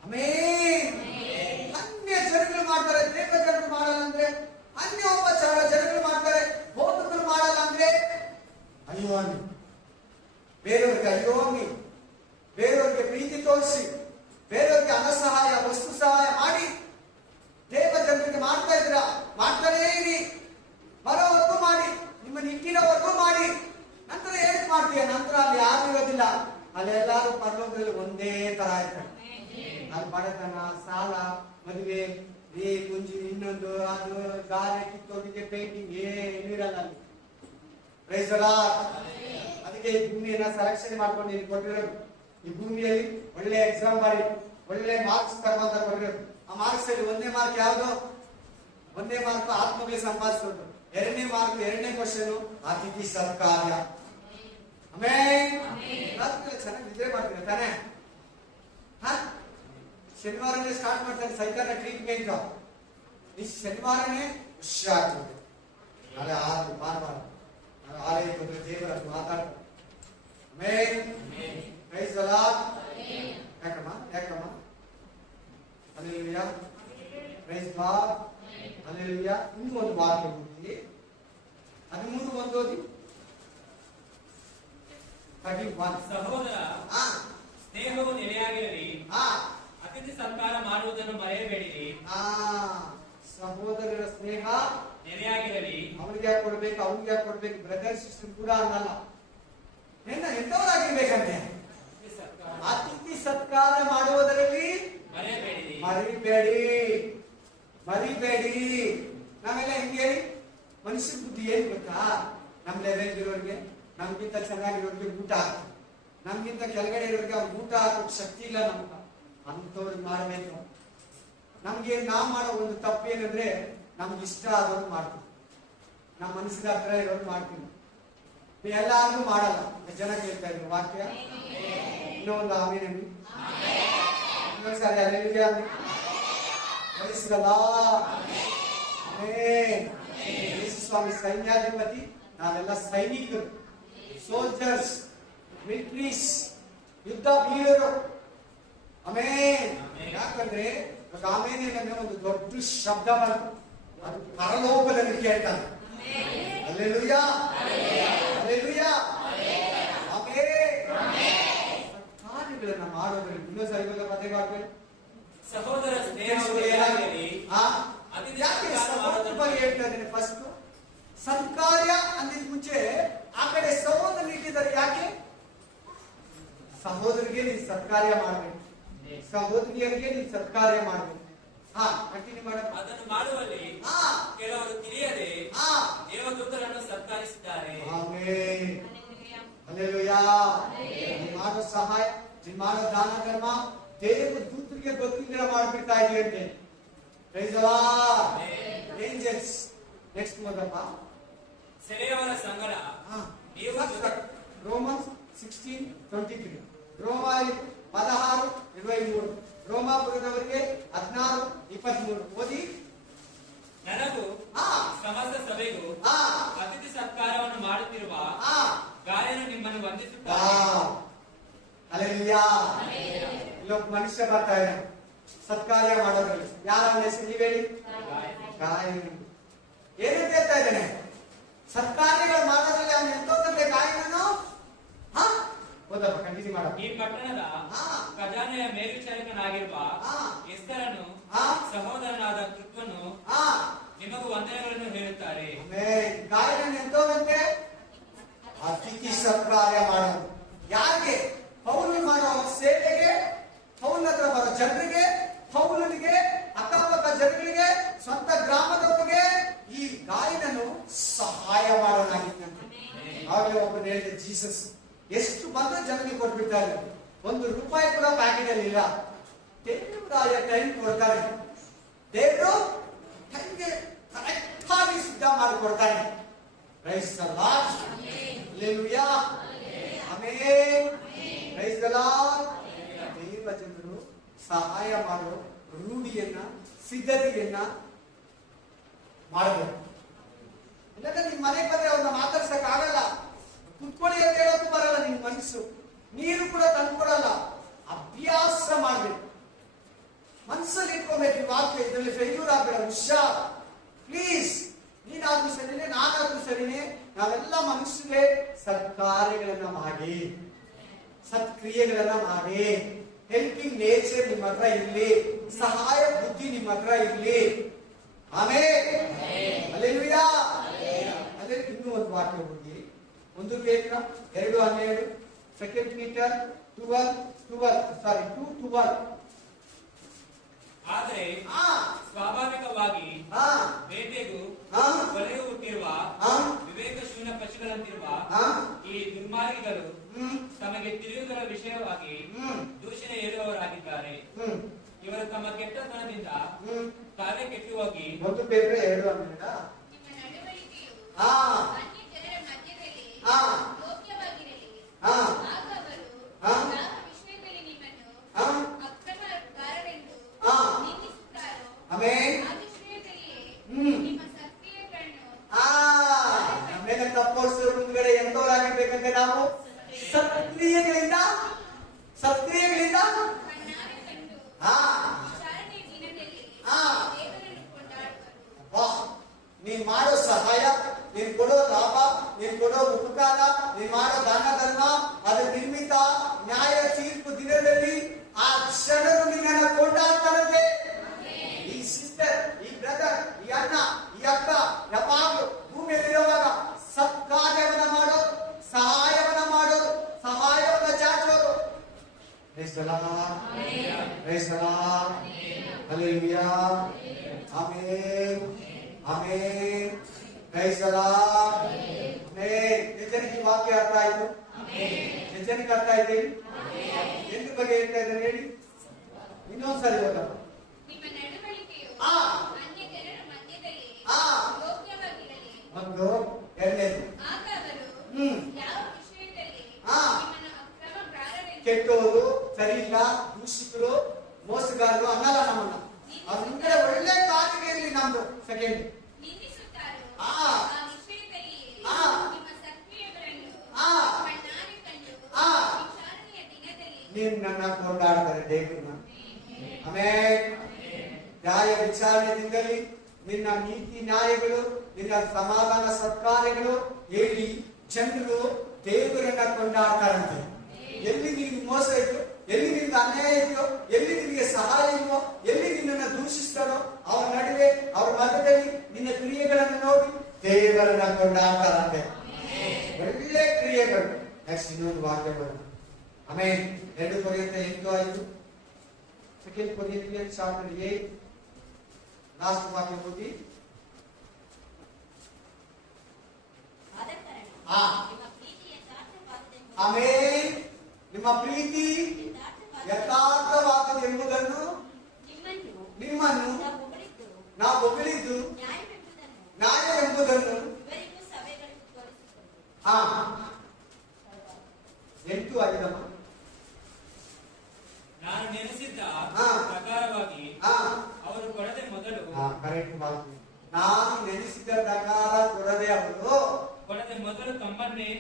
ಆಮೆನ್. ಅನ್ಯ ಜನಗಳು ಮಾಡ್ತಾರೆ, ದೇವ ಜನರು ಮಾಡಲ್ಲ ಅಂದ್ರೆ. ಅನ್ಯೋಪಚಾರ ಜನಗಳು ಮಾಡ್ತಾರೆ, ಬೋಧಕರು ಮಾಡಲ್ಲ ಅಂದ್ರೆ ಅಯ್ಯೋ ಅನ್ನಿ. ಬೇರೆಯವ್ರಿಗೆ ಅಯ್ಯೋ ಅನ್ನಿ, ಬೇರೆಯವ್ರಿಗೆ ಪ್ರೀತಿ ತೋರಿಸಿ, ಬೇರೆಯವ್ರಿಗೆ ಹಣ ಸಹಾಯ, ವಸ್ತು ಸಹಾಯ ಮಾಡಿ ದೇವ ಜನರಿಗೆ ಮಾಡ್ತಾ ಇದ್ರ, ಮಾಡ್ತಾನೇ ಇರಿ. ಬರೋವರೆಗೂ ಮಾಡಿ, ನಿಮ್ಮ ನಿಟ್ಟಿನವರೆಗೂ ಮಾಡಿ. ನಂತರ ಏನಕ್ಕೆ ಮಾಡ್ತೀಯ? ನಂತರ ಅಲ್ಲಿ ಯಾರು ಇರೋದಿಲ್ಲ, ಅಲ್ಲಿ ಎಲ್ಲಾರು ಪರಲೋಕದಲ್ಲಿ ಒಂದೇ ತರ ಇರ್ತಾರೆ. ಅಲ್ಲಿ ಬಡತನ, ಸಾಲ, ಮದುವೆ, ಕುಂಜಿ, ಇನ್ನೊಂದು ಅದು ಗಾರೆ ಕಿತ್ತೋಗಿಗೆ ಪೇಂಟಿಂಗ್ ಏನಿರಲ್ಲ ಅಲ್ಲಿ. Praise the Lord. ಅದಕ್ಕೆ ಈ ಭೂಮಿಯನ್ನ ಸೆಲೆಕ್ಷನ್ ಮಾಡ್ಕೊಂಡು ಇಲ್ಲಿ ಕೊಟ್ಟಿರೋದು. ಈ ಭೂಮಿಯಲ್ಲಿ ಒಳ್ಳೆ ಎಕ್ಸಾಮ್ ಮಾಡಿ ಒಳ್ಳೆ ಮಾರ್ಕ್ಸ್ ತಗೊಂತ ಕೊಟ್ಟಿರೋದು. ಆ ಮಾರ್ಕ್ಸ್ ಅಲ್ಲಿ ಒಂದೇ ಮಾರ್ಕ್ ಯಾವುದು? ಒಂದೇ ಮಾರ್ಕ್ ಆತ್ಮಗಳಿಗೆ ಸಂಪಾದಿಸೋದು. ಎರಡನೇ ಮಾರ್ಕ್, ಎರಡನೇ ಕ್ವಶನ್ ಅತಿಥಿ ಸತ್ಕಾರ್ಯ. ಆಮೇಲೆ ಚೆನ್ನಾಗಿ ನಿದ್ರೆ ಮಾಡ್ತೀರ ತಾನೆ? ಶನಿವಾರನೇ ಸ್ಟಾರ್ಟ್ ಮಾಡ್ತಾರೆ ಸೈತಾನ ಟ್ರೀಟ್ಮೆಂಟ್. ಈ ಶನಿವಾರನೇ ಹುಷಾರಾಗ್ತದೆ. ನಾಳೆ ಆರು ಭಾನುವಾರ ಆಲಯಕ್ಕೆ ಹೋದ್ರೆ ದೇವರ ಮಾತಾಡ್ತಾರೆ. Praise the Lord. ಯಾಕಮ್ಮ ಯಾಕಮ್ಮ? Hallelujah, praise God, hallelujah. ಇನ್ನೂ ಒಂದು ವಾಕ್ಯ ಓದಿ, 13 ಒಂದು ಓದಿ. 31. ಸಹೋದರ, ಸ್ನೇಹವು ನೆಲೆಯಾಗಿರಲಿ, ಅತಿಥಿ ಸತ್ಕಾರ ಮಾಡುವುದನ್ನು ಮರೆಯಬೇಡಿರಿ. ಸಹೋದರರ ಸ್ನೇಹ ನೆಲೆಯಾಗಿರಲಿ. ಅವ್ರಿಗೆ ಯಾಕೆ ಕೊಡ್ಬೇಕು, ಅವ್ರಿಗೆ ಯಾಕೆ ಕೊಡ್ಬೇಕು, ಬ್ರದರ್ ಸಿಸ್ಟರ್ ಕೂಡ ಅನ್ನಲ್ಲ. ಎಂತವರಾಗಿರ್ಬೇಕಂತೆ? ಅತಿಥಿ ಸತ್ಕಾರ ಮಾಡುವುದರಲ್ಲಿ ಮರಿಬೇಡಿ. ನಾವೆಲ್ಲ ಹಿಂಗೆ ಮನುಷ್ಯ ಬುದ್ಧಿ ಏನ್ ಗೊತ್ತಾ? ನಮ್ ಲೆವೆಲ್ ಇರೋರಿಗೆ, ನಮ್ಗಿಂತ ಚೆನ್ನಾಗಿರೋರಿಗೆ ಊಟ ಹಾಕ್ತಾರೆ, ನಮ್ಗಿಂತ ಕೆಳಗಡೆ ಇರೋರಿಗೆ ಅವ್ರಿಗೆ ಊಟ ಹಾಕೋಕ್ ಶಕ್ತಿ ಇಲ್ಲ ನಮ್ಗ. ಅಂತವ್ರಿಗೆ ಮಾಡ್ಬೇಕು. ನಮ್ಗೆ ನಾವ್ ಮಾಡೋ ಒಂದು ತಪ್ಪೇನಂದ್ರೆ ನಮ್ಗೆ ಇಷ್ಟ ಆದವ್ರು ಮಾಡ್ತೀವಿ, ನಮ್ಮ ಮನಸ್ಸಿನ ಹತ್ರ ಇರೋರು ಮಾಡ್ತೀವಿ, ಎಲ್ಲಾರ್ಗೂ ಮಾಡಲ್ಲ. ಜನ ಕೇಳ್ತಾ ಇದ್ರು ವಾಕ್ಯ. ಇನ್ನೊಂದು ಆಮೇಲೆ ಇನ್ನೊಂದ್ಸಾರಿ ಹಲ್ಲೆಲೂಯಾ ಅಂದ್ರಿ. Praise the Lord. Amen. Yesu ಸ್ವಾಮಿ ಸೈನ್ಯಾಧಿಪತಿ, ನಾವೆಲ್ಲ ಸೈನಿಕರು, ಸೋಲ್ಜರ್ಸ್, ಮಿಲಿಟರೀಸ್, ಯುದ್ಧ ವೀರರು. ಆಮೆನ್. ಯಾಕಂದ್ರೆ ಆಮೇಲೆ ನಮಗೆ ಒಂದು ದೊಡ್ಡ ಶಬ್ದ ಬಂತು, ಅದು ಪರಲೋಕದಲ್ಲಿ ಕೇಳ್ತಾನೆ. ಹಲ್ಲೆಲೂಯಾ, ಹಲ್ಲೆಲೂಯಾ, ಕಾರ್ಯಗಳನ್ನ ಮಾಡೋದ್ರಲ್ಲಿ ಇನ್ನೊಂದ್ಸರಿ ಪದೇ ಸಹೋದರ ಸ್ನೇಹವು ನೆಲೆಯಾಗಿರಲಿ. ಯಾಕೆ ಸಹೋದರ ಬಗ್ಗೆ ಹೇಳ್ತಾ ಇದ್ದೇನೆ? ಫಸ್ಟ್ ಸತ್ಕಾರ್ಯ ಅಂದಿದ್ ಮುಂಚೆ ಆ ಕಡೆ ಸಹೋದರ ಇಟ್ಟಿದ್ದಾರೆ. ಯಾಕೆ? ಸಹೋದರಿಗೆ ನೀನು ಸತ್ಕಾರ್ಯ ಮಾಡ್ಬೇಕು, ಸಹೋದರಿಯರಿಗೆ ನೀನು ಸತ್ಕಾರ್ಯ ಮಾಡ್ಬೇಕು. ಕಂಟಿನ್ಯೂ ಮಾಡ. ಅದನ್ನು ಮಾಡುವಲ್ಲಿ ಕೆಲವರು ತಿಳಿಯದೆ ದೇವದೂತರನ್ನು ಸತ್ಕರಿಸಿದ್ದಾರೆ. ಆಮೆನ್. ಹಲ್ಲೆಲೂಯಾ. ನೀನು ಮಾಡೋ ಸಹಾಯ, ನೀನು ಮಾಡೋ ದಾನ ಧರ್ಮ ದೇವದೂತರಿಗೆ ಗೊತ್ತಿಲ್ಲದೆ ಮಾಡ್ಬಿಡ್ತಾ ಇದೆಯಂತೆ. Praise the Lord. Angels. Next ಮೊದಲಪ್ಪ ಸೆರೆಯವರ ಸಂಗಡ ನೀವು ರೋಮನ್ಸ್ 16:23. ರೋಮ 16:23. ರೋಮಾಪುರದವರಿಗೆ 16:23 ಓದಿ. ನನಗೂ ಸಮಸ್ತ ಸಭೆಗೂ ಅತಿಥಿ ಸತ್ಕಾರವನ್ನು ಮಾಡುತ್ತಿರುವ ಗಾಯನು ನಿಮ್ಮನ್ನು ವಂದಿಸುತ್ತಾರೆ. ಹಲ್ಲೆಲೂಯಾ. ಇಲ್ಲೊಬ್ಬ ಮನುಷ್ಯ ಬರ್ತಾ ಇದ್ದಾನೆ ಸತ್ಕಾರ್ಯ ಮಾಡೋದ್ರಲ್ಲಿ. ಯಾರ ಹೆಸರು ನೀವು ಹೇಳಿ? ಗಾಯನ. ಏನಂತ ಹೇಳ್ತಾ ಇದ್ದಾನೆ? ಸತ್ಕಾರ್ಯಗಳು ಮಾಡೋದ್ರಲ್ಲಿ ಅವನು ಎಂತೋದಂತೆ ಗಾಯನನ್ನು. ಓದಪ್ಪ, ಕಂಟಿನ್ಯೂ ಮಾಡ. ಈ ಪಟ್ಟಣದ ಖಜಾನೆಯ ಮೇಲ್ವಿಚಾರಕನಾಗಿರುವ ಎಸ್ತರನು ಸಹೋದರನಾದ ಕೃತ್ವನು ನಿಮಗೂ ವಂದನೆಗಳನ್ನು ಹೇಳುತ್ತಾರೆ. ಗಾಯನ ಎಂತೋದಂತೆ ಅತಿಥಿ ಸತ್ಕಾರ್ಯ ಮಾಡೋದು. ಯಾರಿಗೆ? ಪೌಲನು ಮಾಡೋ ಸೇವೆಗೆ, ಪೌಲನ ಹತ್ರ ಬರೋ ಜನರಿಗೆ, ಪೌಲನಿಗೆ ಅಕ್ಕಪಕ್ಕ ಜನಗಳಿಗೆ, ಸ್ವಂತ ಗ್ರಾಮದವರಿಗೆ ಈ ಗಾಯನನು ಸಹಾಯ ಮಾಡೋನಾಗಿದ್ದಂತೆ. ಆಗ ಒಬ್ಬರು ಹೇಳಿದೆ, ಜೀಸಸ್ ಎಷ್ಟು ಬಂದ ಜನರಿಗೆ ಕೊಟ್ಬಿಡ್ತಾರೆ, ₹1 ಕೂಡ ಪ್ಯಾಕೆಟ್ ಅಲ್ಲಿ ಇಲ್ಲ. ದೇವರಾಯ ಟೈಮ್ ಕೊಡ್ತಾರೆ. ದೇವರು ಟೈಮ್ಗೆ ಕರೆಕ್ಟ್ ಆಗಿ ಸಿದ್ಧ ಮಾಡಿಕೊಡ್ತಾರೆ. Praise the Lord. Hallelujah. Amen. Praise the Lord. ದೇವ ಜನರು ಸಹಾಯ ಮಾಡೋ ರೂಢಿಯನ್ನ, ಸಿದ್ಧತೆಯನ್ನ ಮಾಡಬೇಕು. ಇಲ್ಲದ್ರೆ ನಿಮ್ ಮನೆಗೆ ಬಂದ್ರೆ ಅವ್ರನ್ನ ಮಾತಾಡ್ಸಕ್ ಆಗಲ್ಲ. ಕುತ್ಕೊಳ್ಳಿ ಅಂತ ಹೇಳೋದು ಬರಲ್ಲ. ನಿಮ್ ಮನಸ್ಸು ನೀರು ಕೂಡ ತಂದ್ಕೊಡಲ್ಲ. ಅಭ್ಯಾಸ ಮಾಡ್ಬೇಕು, ಮನಸ್ಸಲ್ಲಿ ಇಟ್ಕೊಬೇಕು ಈ ವಾಕ್ಯ. ಇದರಲ್ಲಿ ಫೇಲ್ಯೂರ್ ಆಗ್ಬೇಡ. ಹುಷಾರ್ ಪ್ಲೀಸ್. ನೀನಾದ್ರೂ ಸರಿನೇ, ನಾನಾದ್ರೂ ಸರಿನೇ, ನಾವೆಲ್ಲ ಮನುಷ್ಯರಿಗೆ ಸತ್ಕಾರ್ಯಗಳನ್ನ ಮಾಡಿ, ಸತ್ಕ್ರಿಯೆಗಳನ್ನ ಮಾಡಿ, ಹೆಲ್ಪಿಂಗ್ ನೇಚರ್ ನಿಮ್ಮ ಹತ್ರ ಇರ್ಲಿ, ಸಹಾಯ ಬುದ್ಧಿ ನಿಮ್ಮ ಹತ್ರ ಇರ್ಲಿ. ಆಮೆನ್. ಹಲ್ಲೆಲೂಯಾ. ಅದೇ ಇನ್ನೂ ಒಂದು ವಾಕ್ಯ ಹೋಗಿ 1 ಪೇತ್ರ 2:12, 2 ಪೀಟರ್ 2:12. ಆದರೆ ಸ್ವಾಭಾವಿಕವಾಗಿ ಬೇಟೆಗೂ ಕೊಲೆಗೂ ಹುಟ್ಟಿರುವ ವಿವೇಕ ಶೂನ್ಯ ಪಶುಗಳಂತಿರುವ ಈ ದುರ್ಮಾರ್ಗಿಗಳು ತಮಗೆ ತಿಳಿಯುವುದರ ವಿಷಯವಾಗಿ ದೂಷಣೆ ಹೇಳುವವರಾಗಿದ್ದಾರೆ. ಇವರು ತಮ್ಮ ಕೆಟ್ಟತನದಿಂದ ತಾವೇ ಕೆಟ್ಟು ಹೋಗಿ 1 ಪೇತ್ರ 2:12 ನಮ್ಮೇಲೆ ತಪ್ಪೋಡಿಸೋ ಮುಂದ್ಗಡೆ ಎಂತವರಾಗಿರ್ಬೇಕಂದ್ರೆ ನಾವು ಸತ್ಕ್ರಿಯೆಗಳಿಂದ ನೀನ್ ಮಾಡೋ ಸಹಾಯ, ನೀನ್ ಕೊಡೋ ಲಾಭ, ನೀನ್ ಕೊಡೋ ಉಪಕಾರ, ನೀನ್ ಮಾಡೋ ದಾನ ಧರ್ಮ, ಅದರ ನಿರ್ಮಿತ ನ್ಯಾಯ ತೀರ್ಪು ದಿನದಲ್ಲಿ ಆ ಕ್ಷಣರು ನಿನ್ನನ್ನು ಕೊಂಡಾಡ್ತಾರಂತೆ. ಈ ಸಿಸ್ಟರ್, ಈ ಬ್ರದರ್, ಈ ಅಣ್ಣ, ಈ ಅಕ್ಕ ಯಾವಾಗಲೂ ಭೂಮಿಯಲ್ಲಿರುವಾಗ ಸತ್ಕಾರ್ಯವನ್ನ ಮಾಡೋದು, ಸಹಾಯವನ್ನ ಮಾಡೋದು, ಸಹಾಯವನ್ನ ಚಾಚೋದು. Praise the Lord. Praise the Lord. Hallelujah. Amen. Amen. Praise the Lord. Amen. ಜನರಿಗೆ ಈ ವಾಕ್ಯ ಅರ್ಥ ಆಯ್ತು? ಜನರಿಗೆ ಅರ್ಥ ಆಯ್ತು? ಎಂದ್ರ ಬಗ್ಗೆ ಹೇಳ್ತಾ ಇದ್ದಾರೆ ಹೇಳಿ? ಇನ್ನೊಂದ್ಸರಿ ಓದಪ್ಪ. ಒಂದು ಎರಡನೇದು ಕೆಟ್ಟೋರು, ಸರಿ ಇಲ್ಲ, ದೂಷಿತರು, ಮೋಸಗಾರರು ಅನ್ನಲ್ಲ ನಮ್ಮನ್ನ. ಅವ್ರ ಮುಂದೆ ಒಳ್ಳೆ ಕಾರ್ಯ ಇರಲಿ ನಮ್ದು. ಸೆಕೆಂಡ್ ನೀನ್ ನನ್ನ ಕೊಂಡಾಡ್ತಾರೆ ದೇವ್ರನ್ನ. ಆಮೆನ್. ನ್ಯಾಯ ವಿಚಾರಣೆಯಿಂದಲೇ ನಿನ್ನ ನೀತಿ ನ್ಯಾಯಗಳು, ನಿನ್ನ ಸಮಾಧಾನ ಸತ್ಕಾರ್ಯಗಳು ಹೇಳಿ ಜನರು ದೇವರನ್ನ ಕೊಂಡಾಡ್ತಾರಂತೆ. ಎಲ್ಲಿ ನಿನಗೆ ಮೋಸ ಇದೆಯೋ, ಎಲ್ಲಿ ನಿನಗೆ ಅನ್ಯಾಯ ಇದೆಯೋ, ಎಲ್ಲಿ ನಿನಗೆ ಸಹಾಯ ಇದೆಯೋ, ಎಲ್ಲಿ ನಿನ್ನನ್ನು ದೂಷಿಸ್ತಾರೋ ಅವ್ರ ನಡುವೆ, ಅವ್ರ ಮಧ್ಯದಲ್ಲಿ ನಿನ್ನ ಕ್ರಿಯೆಗಳನ್ನು ನೋಡಿ ದೇವರನ್ನ ಆಮೇಲೆ 2 ಕೊರಿಂಥಿಯರು 8:5 ಸೆಕೆಂಡ್ ಕೊರಿಂಥಿಯನ್ಸ್ ಚಾಪ್ಟರ್ 8 ಲಾಸ್ಟ್ ವಾಕ್ಯ ಓದಿ. ಆದ ಕಾರಣ ಹಾ. ನಿಮ್ಮ ಪ್ರೀತಿ ಯಥಾರ್ಥವಾದುದೆಂಬುದನ್ನು ಆಮೇಲೆ ನಿಮ್ಮ ಪ್ರೀತಿ ಯಥಾರ್ಥವಾದದೆಂಬುದನ್ನು ನಿಮ್ಮನ್ನು ನಾವು ಹೊಗಳಿದ್ದು ನ್ಯಾಯವೆಂಬುದನ್ನು ಇವರಿಗೂ ಸಭೆಗಳಿಗೂ ತೋರಿಸಿಕೊಡು. 8:5 ನಾನು ನೆನೆಸಿದ್ದ ಹಾ. ಪ್ರಕಾರವಾಗಿ ಹಾ. ಅವರು ಕೊಡದೆ ಮೊದಲು ಕರೆಕ್ಟ್ ಮಾತು. ನಾನು ನೆನೆಸಿದ ಪ್ರಕಾರ ಕೊಡದೆ ಅವರು ಕೊಡದೆ ಮೊದಲು ತಮ್ಮನ್ನೇ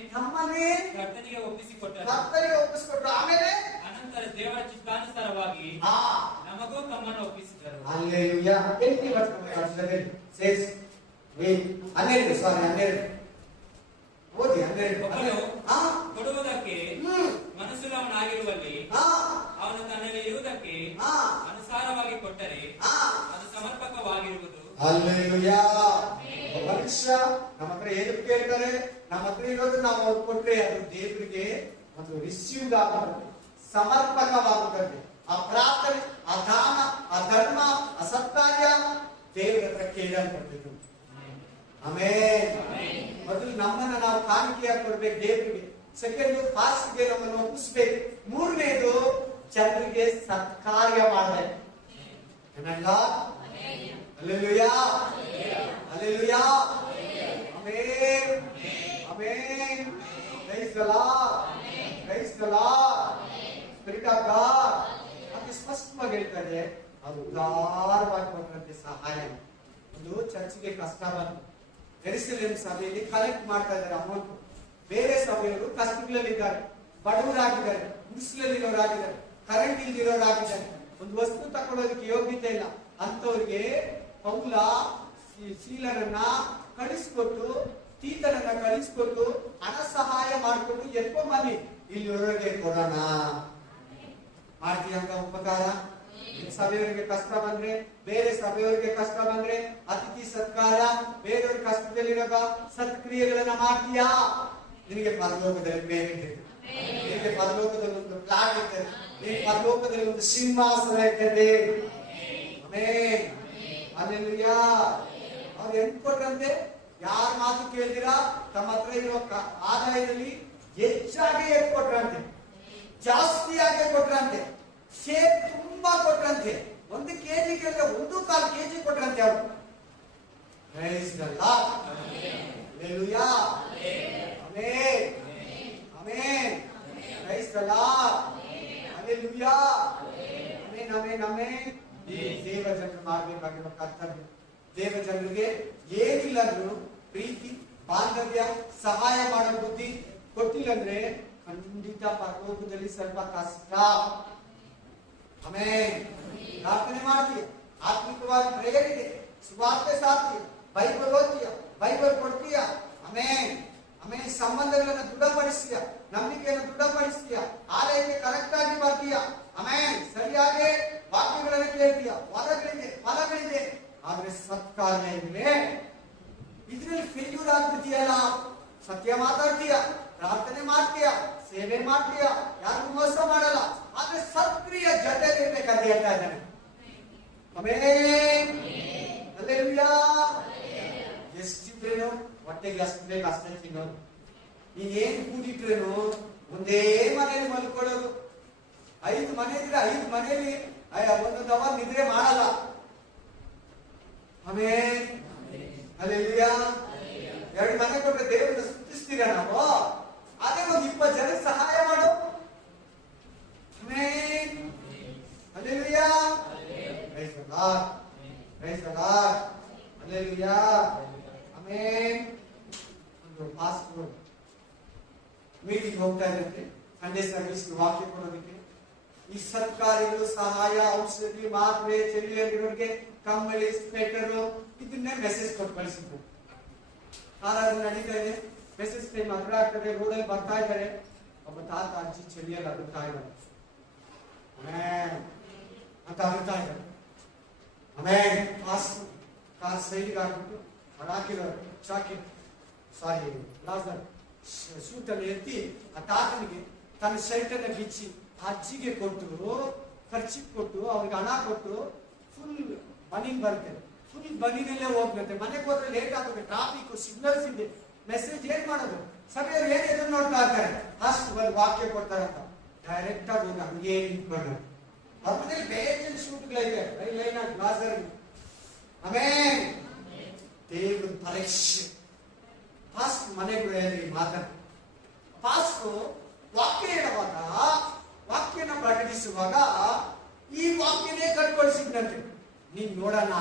ಕರ್ತನಿಗೆ ಒಪ್ಪಿಸಿಕೊಟ್ಟರು. ಕರ್ತನಿಗೆ ಒಪ್ಪಿಸಿಕೊಟ್ರು. ಆಮೇಲೆ ಅನಂತರ ದೇವರ ಚಿತ್ತಾನುಸಾರವಾಗಿ ನಮಗೂ ತಮ್ಮನ್ನು ಒಪ್ಪಿಸಿದರು. Hallelujah. 20 verse says, 12 ಓದಿ 12. ಕೊಡುವುದಕ್ಕೆ ಮನಸ್ಸುಳ್ಳವನಾಗಿರುವಲ್ಲಿ ಅವನು ತನ್ನಲ್ಲಿ ಇರುವುದಕ್ಕೆ ಅನುಸಾರವಾಗಿ ಕೊಟ್ಟರೆ ಅದು ಸಮರ್ಪಕವಾಗಿರುವುದು. Hallelujah. ಮನುಷ್ಯ ನಮ್ಮ ಹತ್ರ ಏನು ಕೇಳ್ತಾರೆ, ನಮ್ಮ ಹತ್ರ ಇರೋದು ನಾವು ಅವ್ರು ಕೊಟ್ರೆ ಅದು ದೇವರಿಗೆ ಒಂದು ರಿಸೀವ್ಡ್ ಆಗುತ್ತೆ, ಸಮರ್ಪಕವಾಗುತ್ತದೆ. ಆ ಪ್ರಾರ್ಥನೆ, ಆ ದಾನ, ಆ ಧರ್ಮ, ಆ ಸತ್ಕಾರ್ಯ ದೇವರ ಹತ್ರ ಕೇಳಲ್ಪಟ್ಟಿದ್ದು. ಆಮೇಲೆ ಮೊದಲು ನಮ್ಮನ್ನ ನಾವು ಕಾಣಿಕೆಯಾಗಿ ಕೊಡ್ಬೇಕು ದೇವರಿಗೆ. ಸೆಕೆಂಡ್ ಫಾಸ್ಟ್ಗೆ ನಮ್ಮನ್ನು ಒಪ್ಪಿಸ್ಬೇಕು. ಮೂರನೇದು ಜನರಿಗೆ ಸತ್ಕಾರ್ಯ ಮಾಡಬೇಕು. Hallelujah. Hallelujah. Amen. Amen. Praise the Lord. Praise the Lord. Spirit of God. ಅದು ಸ್ಪಷ್ಟವಾಗಿ ಹೇಳ್ತಾರೆ, ಅದು ಉದಾರವಾಗಿ ಕೊಟ್ಟಂತೆ ಸಹಾಯ. ಒಂದು ಚರ್ಚ್ಗೆ ಕಷ್ಟ ಬಂತು, ಜೆರುಸಲೇಮ್ ಸಭೆಯಲ್ಲಿ ಕಲೆಕ್ಟ್ ಮಾಡ್ತಾ ಇದ್ದಾರೆ ಅಮೌಂಟ್. ಬೇರೆ ಸಭೆಯವರು ಕಷ್ಟಗಳಲ್ಲಿದ್ದಾರೆ, ಬಡವರಾಗಿದ್ದಾರೆ, ಗುಡಿಸಲಲ್ಲಿರೋರಾಗಿದ್ದಾರೆ, ಕರೆಂಟ್ ಇಲ್ದಿರೋರಾಗಿದ್ದಾರೆ, ಒಂದು ವಸ್ತು ತಗೊಳ್ಳೋದಕ್ಕೆ ಯೋಗ್ಯತೆ ಇಲ್ಲ. ಅಂತವರಿಗೆ ಪೌಲ ಶೀಲನನ್ನ ಕಳಿಸ್ಕೊಟ್ಟು, ತೀತನನ್ನ ಕಳಿಸ್ಕೊಟ್ಟು ಹಣ ಸಹಾಯ ಮಾಡಿಕೊಟ್ಟು ಎತ್ಕೊಂಬನ್ನಿ, ಇಲ್ಲಿವರೆಗೆ ಕೊಡೋಣ. ಮಾಡ್ತೀಯಂತ ಉಪಕಾರ. ಸಭೆಯವರಿಗೆ ಕಷ್ಟ ಬಂದ್ರೆ, ಬೇರೆ ಸಭೆಯವರಿಗೆ ಕಷ್ಟ ಬಂದ್ರೆ ಅತಿಥಿ ಸತ್ಕಾರ, ಬೇರೆಯವ್ರ ಕಷ್ಟದಲ್ಲಿರುವ ಸತ್ಕ್ರಿಯೆಗಳನ್ನ ಮಾಡ್ತೀಯಾ, ನಿನಗೆ ಪರಲೋಕದಲ್ಲಿ ಬೇರೆ, ನಿನಗೆ ಪರಲೋಕದಲ್ಲಿ ಒಂದು ಪ್ಲಾಟ್ ಇರ್ತದೆ, ನಿನಗೆ ಪರಲೋಕದಲ್ಲಿ ಒಂದು ಸಿಂಹಾಸನ ಇರ್ತದೆ. ಆಮೆನ್. ಹಲ್ಲೆಲೂಯಾ. ಅವ್ರು ಎಂತ ಕೊಟ್ರಂತೆ, ಯಾರ ಮಾತು ಕೇಳಿದಿರಾ ತಮ್ಮ ಹತ್ರ ಇರೋ ಆದಾಯದಲ್ಲಿ ಹೆಚ್ಚಾಗಿ ಕೊಟ್ರಂತೆ, ಜಾಸ್ತಿಯಾಗಿ ಕೊಟ್ರಂತೆ, ಶೇರ್ ತುಂಬಾ ಕೊಟ್ರಂತೆ. 1 kg ಕೇಳಿದ್ರೆ 1.25 kg ಕೊಟ್ರಂತೆ ಅವರು. Praise the Lord. Hallelujah. Amen. Amen. Praise the Lord. Hallelujah. Amen. Amen. Amen. ದೇವ ಜನರು ಮಾಡಬೇಕಾಗಿರೋ ಕರ್ತವ್ಯ, ದೇವ ಜನರಿಗೆ ಏನಿಲ್ಲ ಅಂದ್ರೂ ಪ್ರೀತಿ, ಬಾಂಧವ್ಯ, ಸಹಾಯ ಮಾಡೋ ಬುದ್ಧಿ ಕೊಟ್ಟಿಲ್ಲ ಅಂದ್ರೆ ಖಂಡಿತ ಪರಲೋಕದಲ್ಲಿ ಸ್ವಲ್ಪ ಕಷ್ಟ. ಆಮೆನ್. ಪ್ರಾರ್ಥನೆ ಮಾಡ್ತೀಯ, ಆತ್ಮಿಕವಾಗಿ ಪ್ರೇಯರ್ ಇದೆ, ಸುವಾರ್ತೆ ಸಾರ್ತೀಯ, ಬೈಬಲ್ ಓದ್ತೀಯ, ಬೈಬಲ್ ಕೊಡ್ತೀಯ. ಆಮೆನ್. ಆಮೇಲೆ ಸಂಬಂಧಗಳನ್ನು ದೃಢಪಡಿಸ್ತೀಯ, ನಂಬಿಕೆಯನ್ನು ದೃಢಪಡಿಸ್ತೀಯ, ಆಲಯಕ್ಕೆ ಕರೆಕ್ಟ್ ಆಗಿ ಬರ್ತೀಯ. ಆಮೆನ್. ಸರಿಯಾಗಿ ವಾಕ್ಯಗಳನ್ನು ಕೇಳ್ತೀಯ, ಫಲಗಳಿದೆ. ಆದ್ರೆ ಸತ್ಕಾರ್ಯ ಇದ್ರೆ ಇದ್ರಲ್ಲಿ ಫೇಲ್ಯೂರ್ ಆಗ್ಬಿಡ್ತೀಯಲ್ಲ. ಸತ್ಯ ಮಾತಾಡ್ತೀಯ, ಪ್ರಾರ್ಥನೆ ಮಾಡ್ತೀಯ, ಸೇವೆ ಮಾಡ್ತೀಯ, ಯಾರಿಗೂ ಮೋಸ ಮಾಡಲ್ಲ, ಆದ್ರೆ ಸತ್ಕ್ರಿಯ ಜೊತೆಲಿ ಇರ್ಬೇಕಂತ ಹೇಳ್ತಾ ಇದ್ದಾನೆ. ಆಮೆನ್. ಹಲ್ಲೆಲೂಯಾ. ಎಷ್ಟಿದ್ರೇನು ಹೊಟ್ಟೆಗೆ ಅಷ್ಟು ಬೇಕು ಅಷ್ಟೇ ತಿನ್ನೋದು. ನೀನೇನು ಕೂಡಿಟ್ರೇನು ಒಂದೇ ಮನೇಲಿ ಮಲ್ಕೊಳ್ಳೋದು. 5 ಮನೆ ಇದ್ರೆ 5 ಮನೆಯಲ್ಲಿ ಒಂದೊಂದು ಅವರ್ ನಿದ್ರೆ ಮಾಡಲ್ಲ. ಆಮೆನ್. ಹಲ್ಲೆಲೂಯಾ. 2 ಮನೆ ಕೊಟ್ರೆ ದೇವರನ್ನ ಸ್ತುತಿಸ್ತೀರ ನಾವು. ಅದೇ ಒಂದು 20 ಜನಕ್ಕೆ ಸಹಾಯ ಮಾಡು. Amen. Hallelujah. Praise the Lord. Praise the Lord. Hallelujah. Amen. ಒಂದು ಪಾಸ್ಟರ್ ಮೀಟಿಂಗ್ ಹೋಗ್ತಾ ಇದ್ದಂತೆ, ಸಂಡೇ ಸರ್ವಿಸ್ ವಾಕ್ಯ ಕೊಡೋದಕ್ಕೆ. ಈ ಸತ್ಕಾರ್ಯಗಳು, ಸಹಾಯ, ಔಷಧಿ, ಮಾತ್ರೆ, ಚೆಲ್ಲಿಯಲ್ಲಿರೋರಿಗೆ ಕಂಬಳಿ, ಸ್ವೆಟರ್ ಇದನ್ನೇ ಮೆಸೇಜ್ ಕೊಟ್ಟು ಕಳಿಸಿದ್ರು. ಕಾಲಾದ್ರು ನಡೀತಾ ಇದೆ, ಮೆಸೇಜ್ ಟೈಮ್ ಹತ್ರ ಆಗ್ತದೆ, ರೋಡಲ್ಲಿ ಬರ್ತಾ ಇದ್ದಾರೆ, ಒಬ್ಬ ತಾತ ಅಜ್ಜಿ ಚಳಿಯಲ್ಲಿ ಅಗುತ್ತಾ ಇದ್ದಾರೆ ಅಂತ ಅಗುತ್ತಾ ಇದ್ದಾರೆ. ಆಮೇಲೆ ಕಾರ್ ಸೈಡ್ಗೆ ಹಾಕ್ಬಿಟ್ಟು ಹಾಕಿರೋ ಚಾಕಿ ಲಾಸರ್ ಶೂಟಲ್ಲಿ ಎತ್ತಿ ಆ ತಾತನಿಗೆ ತನ್ನ ಶರ್ಟ್ ಅನ್ನ ಬಿಚ್ಚಿ ಅಜ್ಜಿಗೆ ಕೊಟ್ಟು ಖರ್ಚಿಗೆ ಕೊಟ್ಟು ಅವ್ರಿಗೆ ಹಣ ಕೊಟ್ಟು ಫುಲ್ ಮನಿಗೆ ಬರುತ್ತೆ. ಫುಲ್ ಬನಿನಲ್ಲೇ ಹೋಗ್ಬೇಕು. ಮನೆಗೆ ಹೋದ್ರೆ ಲೇಟ್ ಆಗುತ್ತೆ, ಟ್ರಾಫಿಕ್ ಸಿಗ್ನಲ್ಸ್ ಇದೆ, ಮೆಸೇಜ್ ಏನ್ ಮಾಡೋದು? ಸಭೆಯವ್ರು ಏನ್ ಎದುರು ನೋಡ್ತಾ ಇರ್ತಾರೆ, ಅಷ್ಟು ಒಂದು ವಾಕ್ಯ ಕೊಡ್ತಾರಂತ ಡೈರೆಕ್ಟ್ ಆಗಿ ಹೋಗಿ ಹಂಗೆ ನಿಂತ್ಕೊಂಡು ಅದ್ರಲ್ಲಿ ಬೇಜನ್ ಶೂಟ್ಗಳಿದೆ ಲೈನ್ ಗ್ಲಾಸರ್. ಆಮೇಲೆ ದೇವ್ರ ಪರೀಕ್ಷೆ ಫಾಸ್ಟ್ ಮನೆಗಳಲ್ಲಿ ಮಾತಾಡ ಫಾಸ್ಟ್ ವಾಕ್ಯ ಹೇಳುವಾಗ, ವಾಕ್ಯನ ಪ್ರಕಟಿಸುವಾಗ ಈ ವಾಕ್ಯನೇ ಕಟ್ಕೊಳಿಸಿದಂತೆ. ನೀನ್ ನೋಡೋಣ,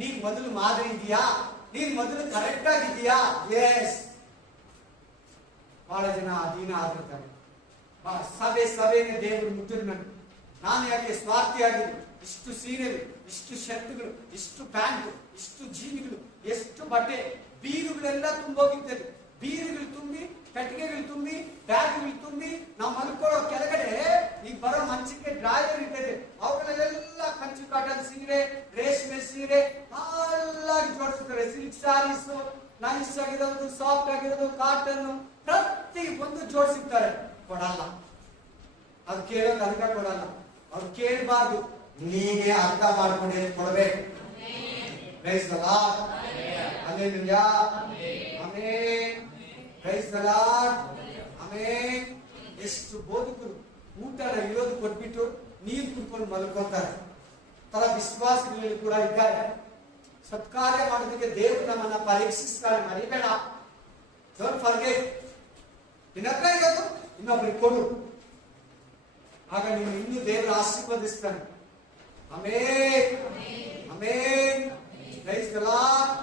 ನೀನ್ ಮೊದಲು ಮಾದರಿ ಇದೆಯಾ, ನೀನ್ ಮೊದಲು ಕರೆಕ್ಟ್ ಆಗಿದೆಯಾ? ಎಸ್. ಬಹಳ ಜನ ಅಧೀನ ಆಗಿರ್ತಾರೆ. ಸಭೆನೇ ದೇವರು ಮುಟ್ಟಿದ ನಾನು ಯಾಕೆ ಸ್ವಾರ್ಥಿಯಾಗಿದೆ, ಇಷ್ಟು ಸೀರೆಗಳು, ಇಷ್ಟು ಶರ್ಟ್ಗಳು, ಇಷ್ಟು ಪ್ಯಾಂಟ್, ಇಷ್ಟು ಜೀನ್ಗಳು, ಎಷ್ಟು ಬಟ್ಟೆ, ಬೀರುಗಳೆಲ್ಲ ತುಂಬೋಗಿರ್ತದೆ. ಬೀರುಗಳು ತುಂಬಿ, ಪೆಟ್ಟಿಗೆಗಳು ತುಂಬಿ, ಬ್ಯಾಗ್ಗಳು ತುಂಬಿ, ನಾವು ಮಲ್ಕೊಳ್ಳೋ ಕೆಳಗಡೆ ಈಗ ಬರೋ ಮಂಚಕ್ಕೆ ಡ್ರಾಯರ್ ಇರ್ತದೆ. ಅವುಗಳಲ್ಲೆಲ್ಲ ಕಂಚು ಕಾಟನ್ ಸೀರೆ, ರೇಷ್ಮೆ ಸೀರೆ ಎಲ್ಲ ಜೋಡಿಸ್ತಾರೆ. ಸಿಲ್ಕ್ ಸ್ಯಾರೀಸ್, ನೈಸ್ ಆಗಿರೋದು, ಸಾಫ್ಟ್ ಆಗಿರೋದು, ಕಾಟನ್, ಪ್ರತಿ ಒಂದು ಜೋಡಿಸಿರ್ತಾರೆ. ಕೊಡಲ್ಲ, ಅದು ಕೇಳೋದು ಅರ್ಥ ಕೊಡಲ್ಲ. ಅವ್ರು ಕೇಳಬಾರ್ದು, ನೀನೇ ಅರ್ಥ ಮಾಡ್ಕೊಂಡೆ ಕೊಡ್ಬೇಕು. Praise the Lord, hallelujah, amen. Praise the Lord, amen. ಎಷ್ಟು ಬೋಧಕರು ಊಟನ ಇರೋದು ಕೊಟ್ಬಿಟ್ಟು ನೀರು ಕುಡ್ಕೊಂಡು ಮಲ್ಕೊತಾರೆ. ತರ ವಿಶ್ವಾಸಗಳಲ್ಲಿ ಕೂಡ ಇದ್ದಾರೆ. ಸತ್ಕಾರ್ಯ ಮಾಡೋದಕ್ಕೆ ದೇವರು ನಮ್ಮನ್ನ ಪರೀಕ್ಷಿಸ್ತಾರೆ, ಮರಿಬೇಡ. Don't forget. ನಿನ್ನ ಹತ್ರ ಇರೋದು ಇನ್ನೊಬ್ಬರಿಗೆ ಕೊಡು, ಆಗ ನೀನು ಇನ್ನೂ ದೇವರು ಆಶೀರ್ವದಿಸ್ತಾನೆ. Amen, amen. Praise the lord.